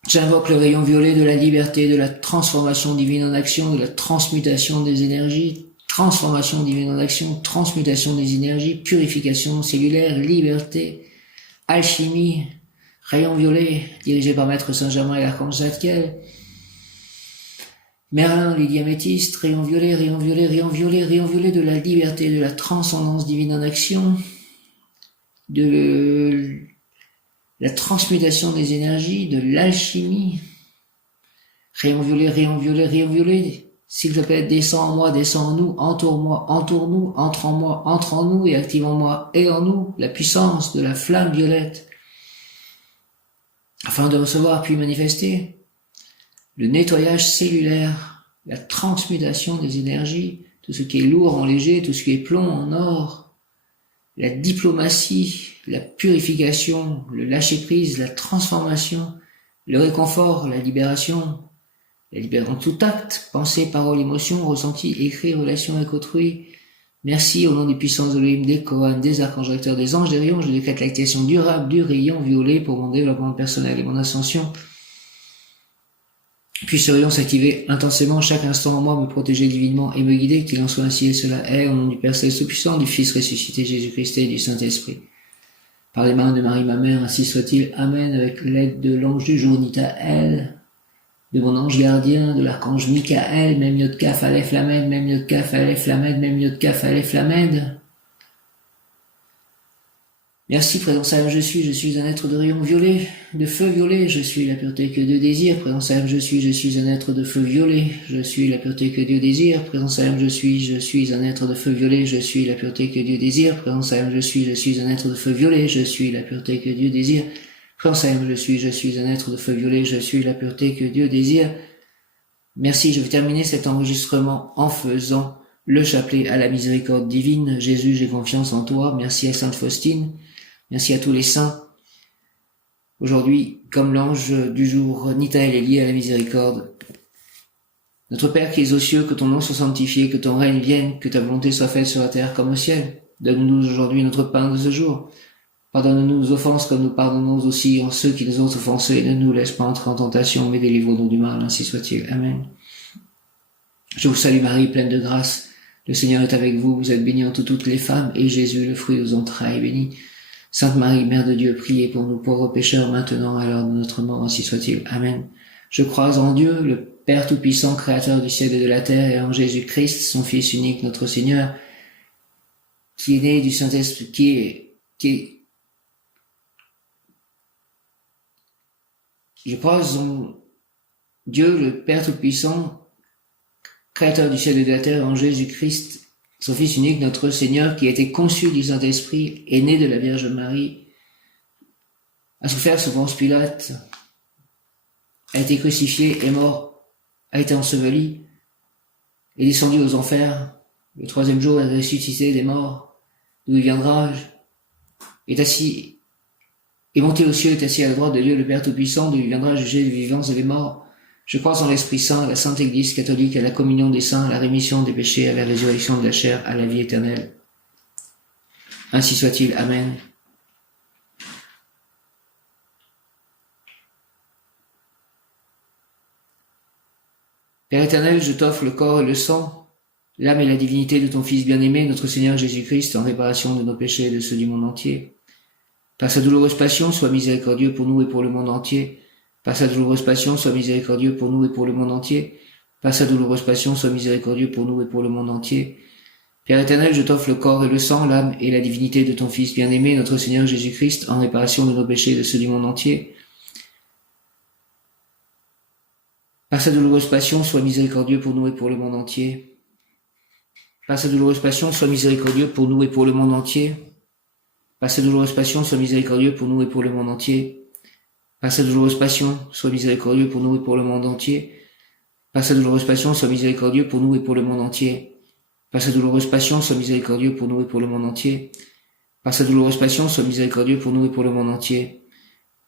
J'invoque le rayon violet de la liberté, de la transformation divine en action, de la transmutation des énergies, transformation divine en action, transmutation des énergies, purification cellulaire, liberté, alchimie, rayon violet, dirigé par Maître Saint-Germain et l'Archange Zadkiel, Merlin, Lydie Améthyste, rayon violet, rayon violet, rayon violet, rayon violet de la liberté, de la transcendance divine en action, de la transmutation des énergies, de l'alchimie, rayon violet, rayon violet, rayon violet, s'il te plaît, descends en moi, descends en nous, entoure-moi, entoure-nous, entre en moi, entre en nous et active en moi et en nous la puissance de la flamme violette, afin de recevoir puis manifester le nettoyage cellulaire, la transmutation des énergies, tout ce qui est lourd en léger, tout ce qui est plomb en or, la diplomatie, la purification, le lâcher-prise, la transformation, le réconfort, la libération en tout acte, pensée, parole, émotion, ressenti, écrit, relation avec autrui. Merci au nom des puissances de l'Elohim, des Kohan, des archanges recteurs, des anges, des rayons, je décrète l'activation durable du rayon violet pour mon développement personnel et mon ascension. Puis ce rayon s'activer intensément chaque instant en moi, me protéger divinement et me guider, qu'il en soit ainsi et cela est, au nom du Père Céleste Tout-Puissant, du Fils ressuscité Jésus-Christ et du Saint-Esprit. Par les mains de Marie, ma mère, ainsi soit-il. Amen, avec l'aide de l'ange du jour Nitaël, de mon ange gardien, de l'archange Michael, Mem Yod Kaf Aleph Lamed, Mem Yod Kaf Aleph Lamed, Mem Yod Kaf Aleph Lamed. Merci, présence à je suis un être de rayon violet, de feu violet, je suis la pureté que Dieu désire, présence à je suis un être de feu violet, je suis la pureté que Dieu désire, présence à je suis un être de feu violet, je suis la pureté que Dieu désire, présence à je suis un être de feu violet, je suis la pureté que Dieu désire, présence à je suis un être de feu violet, je suis la pureté que Dieu désire. Merci, je vais terminer cet enregistrement en faisant le chapelet à la miséricorde divine. Jésus, j'ai confiance en toi. Merci à Sainte Faustine. Merci à tous les saints. Aujourd'hui, comme l'ange du jour, Nitaël est lié à la miséricorde. Notre Père qui es aux cieux, que ton nom soit sanctifié, que ton règne vienne, que ta volonté soit faite sur la terre comme au ciel. Donne-nous aujourd'hui notre pain de ce jour. Pardonne-nous nos offenses comme nous pardonnons aussi en ceux qui nous ont offensés. Ne nous laisse pas entrer en tentation, mais délivre-nous du mal, ainsi soit-il. Amen. Je vous salue Marie, pleine de grâce. Le Seigneur est avec vous. Vous êtes bénie entre toutes les femmes, et Jésus, le fruit de vos entrailles, est béni. Sainte Marie, Mère de Dieu, priez pour nous pauvres pécheurs, maintenant et à l'heure de notre mort, ainsi soit-il. Amen. Je crois en Dieu, le Père Tout-Puissant, Créateur du ciel et de la terre, et en Jésus-Christ, son Fils unique, notre Seigneur, qui est né du Saint-Esprit, Je crois en Dieu, le Père Tout-Puissant, Créateur du ciel et de la terre, en Jésus-Christ, son Fils unique, notre Seigneur, qui a été conçu du Saint-Esprit, est né de la Vierge Marie, a souffert sous Ponce Pilate, a été crucifié, est mort, a été enseveli, est descendu aux enfers, le troisième jour est ressuscité des morts, d'où il viendra, est monté aux cieux, est assis à la droite de Dieu, le Père Tout-Puissant, d'où il viendra juger les vivants et les morts. Je crois en l'Esprit Saint, à la Sainte Église catholique, à la communion des saints, à la rémission des péchés, à la résurrection de la chair, à la vie éternelle. Ainsi soit-il. Amen. Père éternel, je t'offre le corps et le sang, l'âme et la divinité de ton Fils bien-aimé, notre Seigneur Jésus-Christ, en réparation de nos péchés et de ceux du monde entier. Par sa douloureuse passion, sois miséricordieux pour nous et pour le monde entier. Par sa douloureuse passion, sois miséricordieux pour nous et pour le monde entier. Par sa douloureuse passion, sois miséricordieux pour nous et pour le monde entier. Père éternel, je t'offre le corps et le sang, l'âme et la divinité de ton Fils bien-aimé, notre Seigneur Jésus-Christ, en réparation de nos péchés et de ceux du monde entier. Par sa douloureuse passion, sois miséricordieux pour nous et pour le monde entier. Par sa douloureuse passion, sois miséricordieux pour nous et pour le monde entier. Par sa douloureuse passion, sois miséricordieux pour nous et pour le monde entier. Par sa douloureuse passion, sois miséricordieux pour nous et pour le monde entier. Par sa douloureuse passion, sois miséricordieux pour nous et pour le monde entier. Par sa douloureuse passion, sois miséricordieux pour nous et pour le monde entier. Par sa douloureuse passion, sois miséricordieux pour nous et pour le monde entier.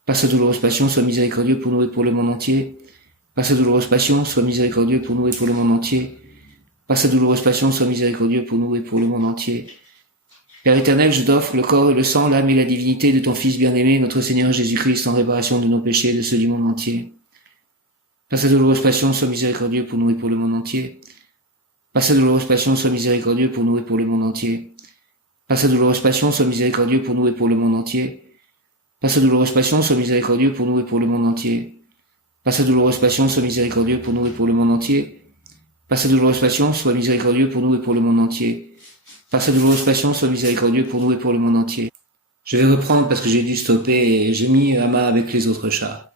Par sa douloureuse passion, sois miséricordieux pour nous et pour le monde entier. Par sa douloureuse passion, sois miséricordieux pour nous et pour le monde entier. Par sa douloureuse passion, sois miséricordieux pour nous et pour le monde entier. Père éternel, je t'offre le corps et le sang, l'âme et la divinité de ton Fils bien-aimé, notre Seigneur Jésus-Christ, en réparation de nos péchés et de ceux du monde entier. Par sa douloureuse passion, sois miséricordieux pour nous et pour le monde entier. Par sa douloureuse passion, sois miséricordieux pour nous et pour le monde entier. Par sa douloureuse passion, sois miséricordieux pour nous et pour le monde entier. Par sa douloureuse passion, sois miséricordieux pour nous et pour le monde entier. Par sa douloureuse passion, sois miséricordieux pour nous et pour le monde entier. Par sa douloureuse passion, sois miséricordieux pour nous et pour le monde entier. Par sa douloureuse passion, sois miséricordieux pour nous et pour le monde entier. Je vais reprendre parce que j'ai dû stopper et j'ai mis Ama avec les autres chats.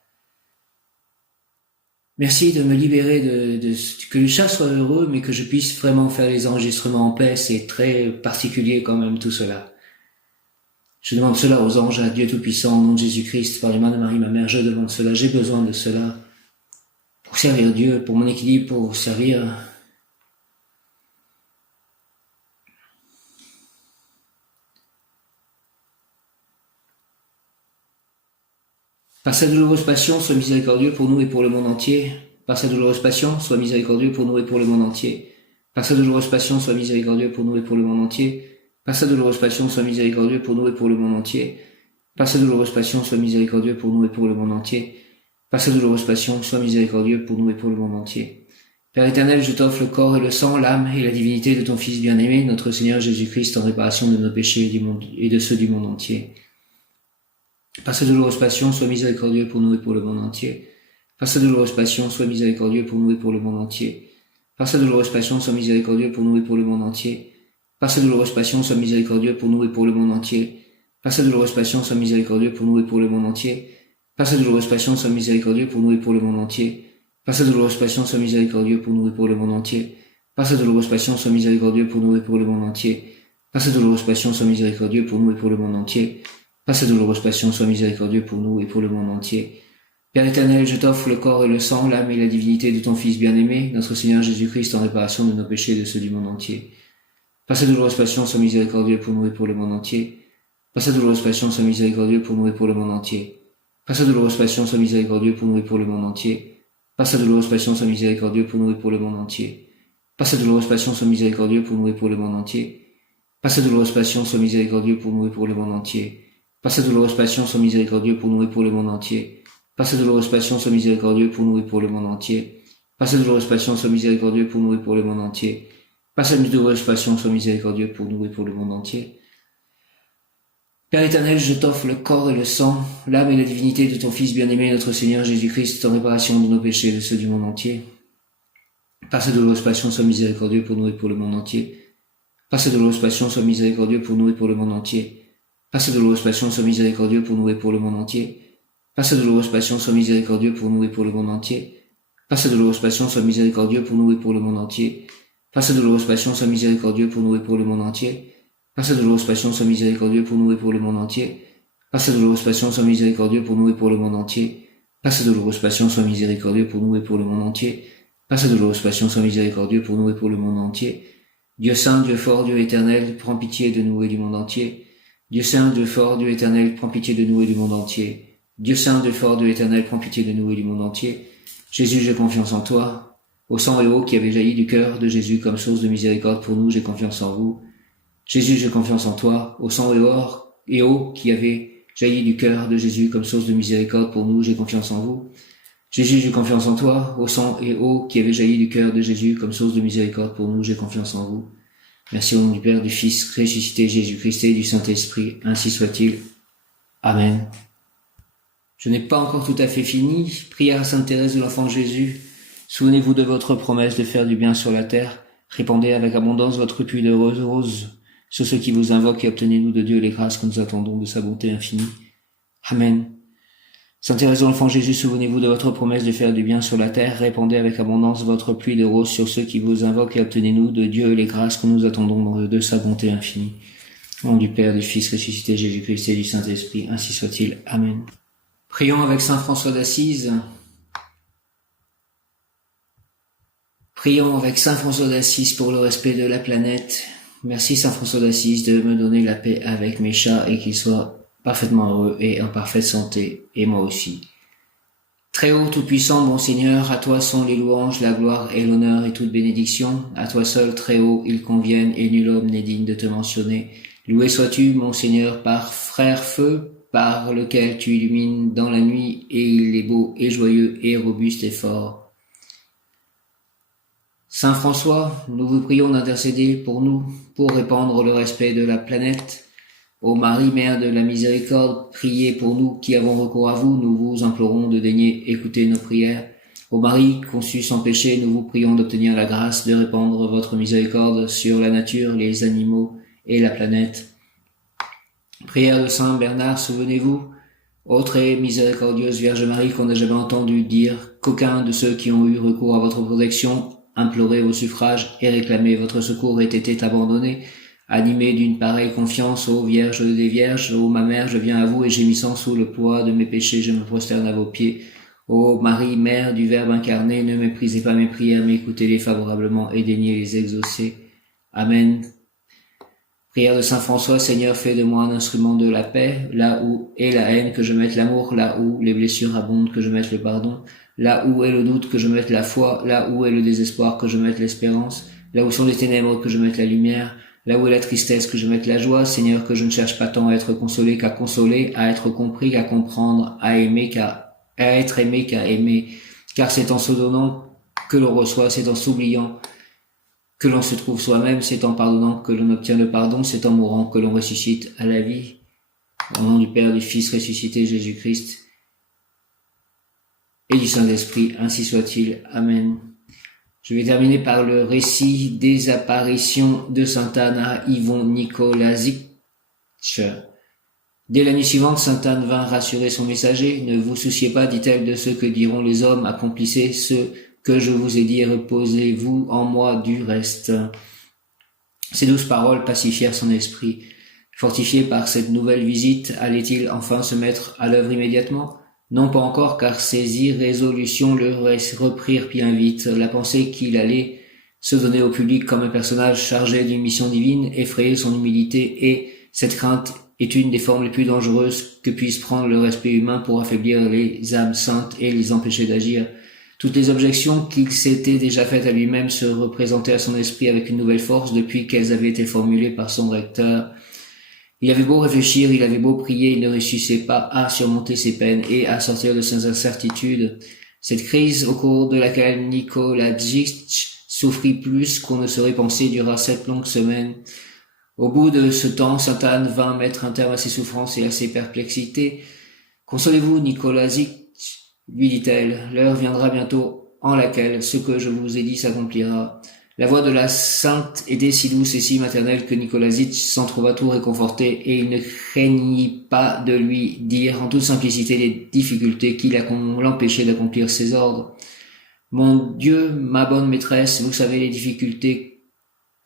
Merci de me libérer que les chats soient heureux, mais que je puisse vraiment faire les enregistrements en paix. C'est très particulier quand même tout cela. Je demande cela aux anges, à Dieu Tout-Puissant, au nom de Jésus-Christ, par les mains de Marie, ma mère, je demande cela. J'ai besoin de cela pour servir Dieu, pour mon équilibre, pour servir. Par sa douloureuse passion, sois miséricordieux pour nous et pour le monde entier. Par sa douloureuse passion, sois miséricordieux pour nous et pour le monde entier. Par sa douloureuse passion, sois miséricordieux pour nous et pour le monde entier. Par sa douloureuse passion, sois miséricordieux pour nous et pour le monde entier. Par sa douloureuse passion, sois miséricordieux pour nous et pour le monde entier. Par sa douloureuse passion, sois miséricordieux pour nous et pour le monde entier. Père éternel, je t'offre le corps et le sang, l'âme et la divinité de ton Fils bien-aimé, notre Seigneur Jésus-Christ, en réparation de nos péchés et de ceux du monde entier. Par sa douloureuse passion, sois miséricordieux pour nous et pour le monde entier. Par sa douloureuse passion, sois miséricordieux pour nous et pour le monde entier. Par sa douloureuse passion, sois miséricordieux pour nous et pour le monde entier. Par sa douloureuse passion, sois miséricordieux pour nous et pour le monde entier. Par sa douloureuse passion, sois miséricordieux pour nous et pour le monde entier. Par sa douloureuse passion, sois miséricordieux pour nous et pour le monde entier. Par sa douloureuse passion, sois miséricordieux pour nous et pour le monde entier. Par sa douloureuse passion, sois miséricordieux pour nous et pour le monde entier. Par sa douloureuse passion, sois miséricordieux pour nous et pour le monde entier. Par sa douloureuse passion, sois miséricordieux pour nous et pour le monde entier. Père éternel, je t'offre le corps et le sang, l'âme et la divinité de ton Fils bien-aimé, notre Seigneur Jésus-Christ, en réparation de nos péchés et de ceux du monde entier. Par sa douloureuse passion, sois miséricordieux pour nous et pour le monde entier. Par sa douloureuse passion, sois miséricordieux pour nous et pour le monde entier. Par sa douloureuse passion, sois miséricordieux pour nous et pour le monde entier. Par sa douloureuse passion, sois miséricordieux pour nous et pour le monde entier. Par sa douloureuse passion, sois miséricordieux pour nous et pour le monde entier. Par sa douloureuse passion, sois miséricordieux pour nous et pour le monde entier. Par sa douloureuse passion, sois miséricordieux pour nous et pour le monde entier. Par sa douloureuse passion, sois miséricordieux pour nous et pour le monde entier. Par sa douloureuse passion, sois miséricordieux pour nous et pour le monde entier. Par sa douloureuse passion, sois miséricordieux pour nous et pour le monde entier. Père éternel, je t'offre le corps et le sang, l'âme et la divinité de ton Fils bien-aimé, notre Seigneur Jésus-Christ, en réparation de nos péchés et de ceux du monde entier. Par sa douloureuse passion, sois miséricordieux pour nous et pour le monde entier. Par sa douloureuse passion, sois miséricordieux pour nous et pour le monde entier. Par sa douloureuse passion, sois miséricordieux pour nous et pour le monde entier. Par sa douloureuse passion, sois miséricordieux pour nous et pour le monde entier. Par sa douloureuse passion, sois miséricordieux pour nous et pour le monde entier. Par sa douloureuse passion, sois miséricordieux pour nous et pour le monde entier. Par sa douloureuse passion, sois miséricordieux pour nous et pour le monde entier. Par sa douloureuse passion, sois miséricordieux pour nous et pour le monde entier. Par sa douloureuse passion, sois miséricordieux pour nous et pour le monde entier. Par sa douloureuse passion, sois miséricordieux pour nous et pour le monde entier. Dieu saint, Dieu fort, Dieu éternel, prends pitié de nous et du monde entier. Dieu saint, Dieu fort, Dieu éternel, prends pitié de nous et du monde entier. Dieu saint, Dieu fort, Dieu éternel, prends pitié de nous et du monde entier. Jésus, j'ai confiance en toi. Au sang et eau qui avait jailli du cœur de Jésus comme source de miséricorde pour nous, j'ai confiance en vous. Jésus, j'ai confiance en toi. Au sang et eau qui avait jailli du cœur de Jésus comme source de miséricorde pour nous, j'ai confiance en vous. Jésus, j'ai confiance en toi. Au sang et eau qui avait jailli du cœur de Jésus comme source de miséricorde pour nous, j'ai confiance en vous. Merci au nom du Père, du Fils, ressuscité Jésus-Christ et du Saint-Esprit, ainsi soit-il. Amen. Je n'ai pas encore tout à fait fini. Prière à Sainte Thérèse de l'Enfant Jésus. Souvenez-vous de votre promesse de faire du bien sur la terre. Répandez avec abondance votre pluie de roses sur ceux qui vous invoquent et obtenez-nous de Dieu les grâces que nous attendons de sa bonté infinie. Amen. Sainte Thérèse de l'Enfant Jésus, souvenez-vous de votre promesse de faire du bien sur la terre. Répandez avec abondance votre pluie de roses sur ceux qui vous invoquent et obtenez-nous de Dieu les grâces que nous attendons de sa bonté infinie. Au nom du Père, du Fils ressuscité, Jésus-Christ et du Saint-Esprit, ainsi soit-il. Amen. Prions avec Saint François d'Assise. Prions avec Saint François d'Assise pour le respect de la planète. Merci Saint François d'Assise de me donner la paix avec mes chats et qu'ils soient parfaitement heureux et en parfaite santé, et moi aussi. Très haut, tout-puissant, bon Seigneur, à toi sont les louanges, la gloire et l'honneur et toute bénédiction. À toi seul, très haut, ils conviennent et nul homme n'est digne de te mentionner. Loué sois-tu, mon Seigneur, par frère feu, par lequel tu illumines dans la nuit, et il est beau et joyeux et robuste et fort. Saint François, nous vous prions d'intercéder pour nous, pour répandre le respect de la planète. Ô Marie, Mère de la Miséricorde, priez pour nous qui avons recours à vous, nous vous implorons de daigner écouter nos prières. Ô Marie, conçue sans péché, nous vous prions d'obtenir la grâce de répandre votre miséricorde sur la nature, les animaux et la planète. Prière de Saint Bernard, souvenez-vous, ô très miséricordieuse Vierge Marie, qu'on n'a jamais entendu dire qu'aucun de ceux qui ont eu recours à votre protection, imploré vos suffrages et réclamé votre secours ait été abandonné. Animé d'une pareille confiance, ô Vierge des Vierges, ô ma mère, je viens à vous et gémissant sous le poids de mes péchés, je me prosterne à vos pieds. Ô Marie, Mère du Verbe incarné, ne méprisez pas mes prières, mais écoutez-les favorablement et daignez les exaucer. Amen. Prière de Saint François, Seigneur, fais de moi un instrument de la paix, là où est la haine, que je mette l'amour, là où les blessures abondent, que je mette le pardon, là où est le doute, que je mette la foi, là où est le désespoir, que je mette l'espérance, là où sont les ténèbres, que je mette la lumière, là où est la tristesse, que je mette la joie, Seigneur, que je ne cherche pas tant à être consolé qu'à consoler, à être compris qu'à comprendre, à aimer qu'à être aimé qu'à aimer, car c'est en se donnant que l'on reçoit, c'est en s'oubliant que l'on se trouve soi-même, c'est en pardonnant que l'on obtient le pardon, c'est en mourant que l'on ressuscite à la vie. Au nom du Père, du Fils ressuscité, Jésus-Christ, et du Saint-Esprit, ainsi soit-il. Amen. Je vais terminer par le récit des apparitions de Sainte Anne à Yvon Nicolazic. Dès la nuit suivante, Sainte Anne vint rassurer son messager. Ne vous souciez pas, dit-elle, de ce que diront les hommes, accomplissez ce que je vous ai dit, reposez-vous en moi du reste. Ces douces paroles pacifièrent son esprit. Fortifié par cette nouvelle visite, allait-il enfin se mettre à l'œuvre immédiatement ? Non, pas encore, car ses irrésolutions le reprirent bien vite. La pensée qu'il allait se donner au public comme un personnage chargé d'une mission divine effrayait son humilité, et cette crainte est une des formes les plus dangereuses que puisse prendre le respect humain pour affaiblir les âmes saintes et les empêcher d'agir. Toutes les objections qu'il s'était déjà faites à lui-même se représentaient à son esprit avec une nouvelle force depuis qu'elles avaient été formulées par son recteur. Il avait beau réfléchir, il avait beau prier, il ne réussissait pas à surmonter ses peines et à sortir de ses incertitudes. Cette crise, au cours de laquelle Nicolazic souffrit plus qu'on ne saurait penser, dura 7 longues semaines. Au bout de ce temps, Sainte Anne vint mettre un terme à ses souffrances et à ses perplexités. « Consolez-vous, Nicolazic, lui dit-elle, l'heure viendra bientôt en laquelle ce que je vous ai dit s'accomplira. » La voix de la sainte était si douce et si maternelle que Nicolazic s'en trouva tout réconforté, et il ne craignit pas de lui dire en toute simplicité les difficultés qui l'empêchaient d'accomplir ses ordres. « Mon Dieu, ma bonne maîtresse, vous savez les difficultés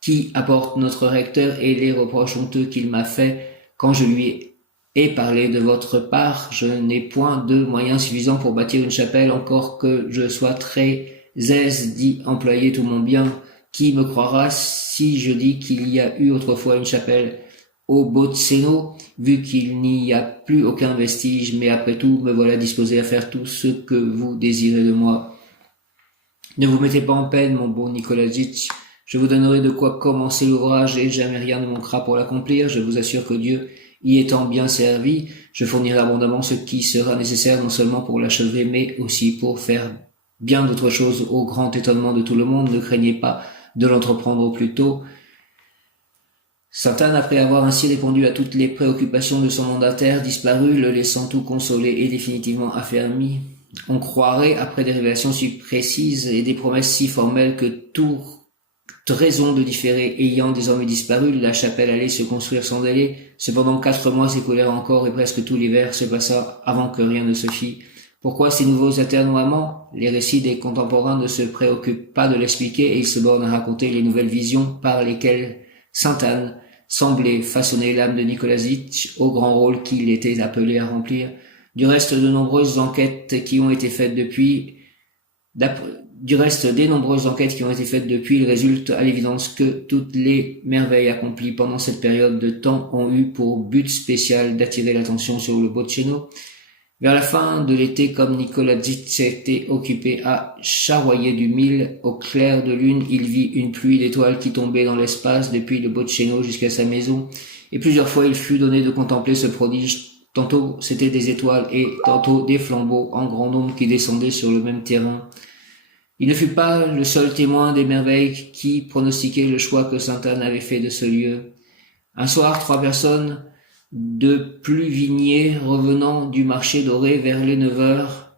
qui apporte notre recteur et les reproches honteux qu'il m'a fait quand je lui ai parlé de votre part. Je n'ai point de moyens suffisants pour bâtir une chapelle, encore que je sois très aise d'y employer tout mon bien. Qui me croira si je dis qu'il y a eu autrefois une chapelle au Bozzeno, vu qu'il n'y a plus aucun vestige, mais après tout, me voilà disposé à faire tout ce que vous désirez de moi. Ne vous mettez pas en peine, mon bon Nicolazic, je vous donnerai de quoi commencer l'ouvrage et jamais rien ne manquera pour l'accomplir. Je vous assure que Dieu, y étant bien servi, je fournirai abondamment ce qui sera nécessaire non seulement pour l'achever, mais aussi pour faire bien d'autres choses au grand étonnement de tout le monde. Ne craignez pas de l'entreprendre au plus tôt. Sainte Anne, après avoir ainsi répondu à toutes les préoccupations de son mandataire, disparut, le laissant tout consolé et définitivement affermi. On croirait, après des révélations si précises et des promesses si formelles, que toute raison de différer ayant désormais disparu, la chapelle allait se construire sans délai. Cependant, 4 mois s'écoulèrent encore et presque tout l'hiver se passa avant que rien ne se fît. Pourquoi ces nouveaux atermoiements? Les récits des contemporains ne se préoccupent pas de l'expliquer et ils se bornent à raconter les nouvelles visions par lesquelles Sainte Anne semblait façonner l'âme de Nikolazitch au grand rôle qu'il était appelé à remplir. Du reste, des nombreuses enquêtes qui ont été faites depuis, il résulte à l'évidence que toutes les merveilles accomplies pendant cette période de temps ont eu pour but spécial d'attirer l'attention sur le Botcheno. Vers la fin de l'été, comme Nikolazitch s'était occupé à charroyer du mil au clair de lune, il vit une pluie d'étoiles qui tombait dans l'espace depuis le Botcheno jusqu'à sa maison, et plusieurs fois il fut donné de contempler ce prodige. Tantôt c'étaient des étoiles et tantôt des flambeaux en grand nombre qui descendaient sur le même terrain. Il ne fut pas le seul témoin des merveilles qui pronostiquaient le choix que Sainte-Anne avait fait de ce lieu. Un soir, 3 personnes de Pluvigné, revenant du marché doré vers les 9 heures,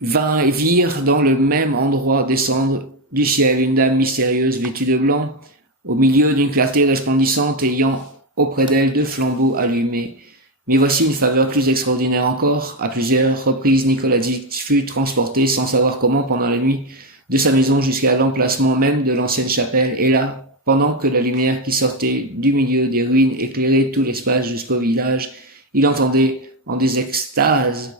virent dans le même endroit descendre du ciel une dame mystérieuse vêtue de blanc, au milieu d'une clarté resplendissante ayant auprès d'elle 2 flambeaux allumés. Mais voici une faveur plus extraordinaire encore. À plusieurs reprises, Nikolazitch fut transporté sans savoir comment pendant la nuit de sa maison jusqu'à l'emplacement même de l'ancienne chapelle, et là, pendant que la lumière qui sortait du milieu des ruines éclairait tout l'espace jusqu'au village, il entendait, en des extases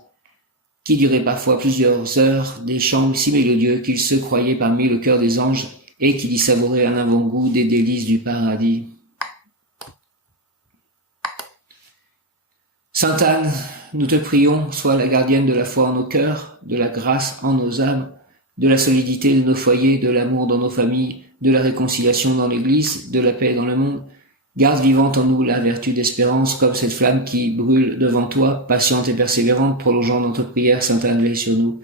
qui duraient parfois plusieurs heures, des chants si mélodieux qu'il se croyait parmi le chœur des anges et qu'il y savourait un avant-goût des délices du paradis. Sainte Anne, nous te prions, sois la gardienne de la foi en nos cœurs, de la grâce en nos âmes, de la solidité de nos foyers, de l'amour dans nos familles, de la réconciliation dans l'Église, de la paix dans le monde. Garde vivante en nous la vertu d'espérance, comme cette flamme qui brûle devant toi, patiente et persévérante, prolongeant notre prière. Sainte Anne, veille sur nous.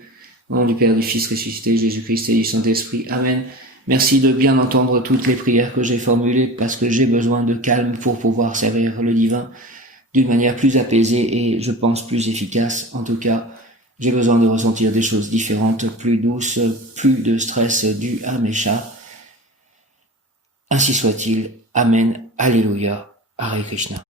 Au nom du Père, du Fils ressuscité, Jésus-Christ et du Saint-Esprit. Amen. Merci de bien entendre toutes les prières que j'ai formulées, parce que j'ai besoin de calme pour pouvoir servir le divin d'une manière plus apaisée et, je pense, plus efficace. En tout cas, j'ai besoin de ressentir des choses différentes, plus douces, plus de stress dû à mes chats. Ainsi soit-il. Amen. Alléluia. Hare Krishna.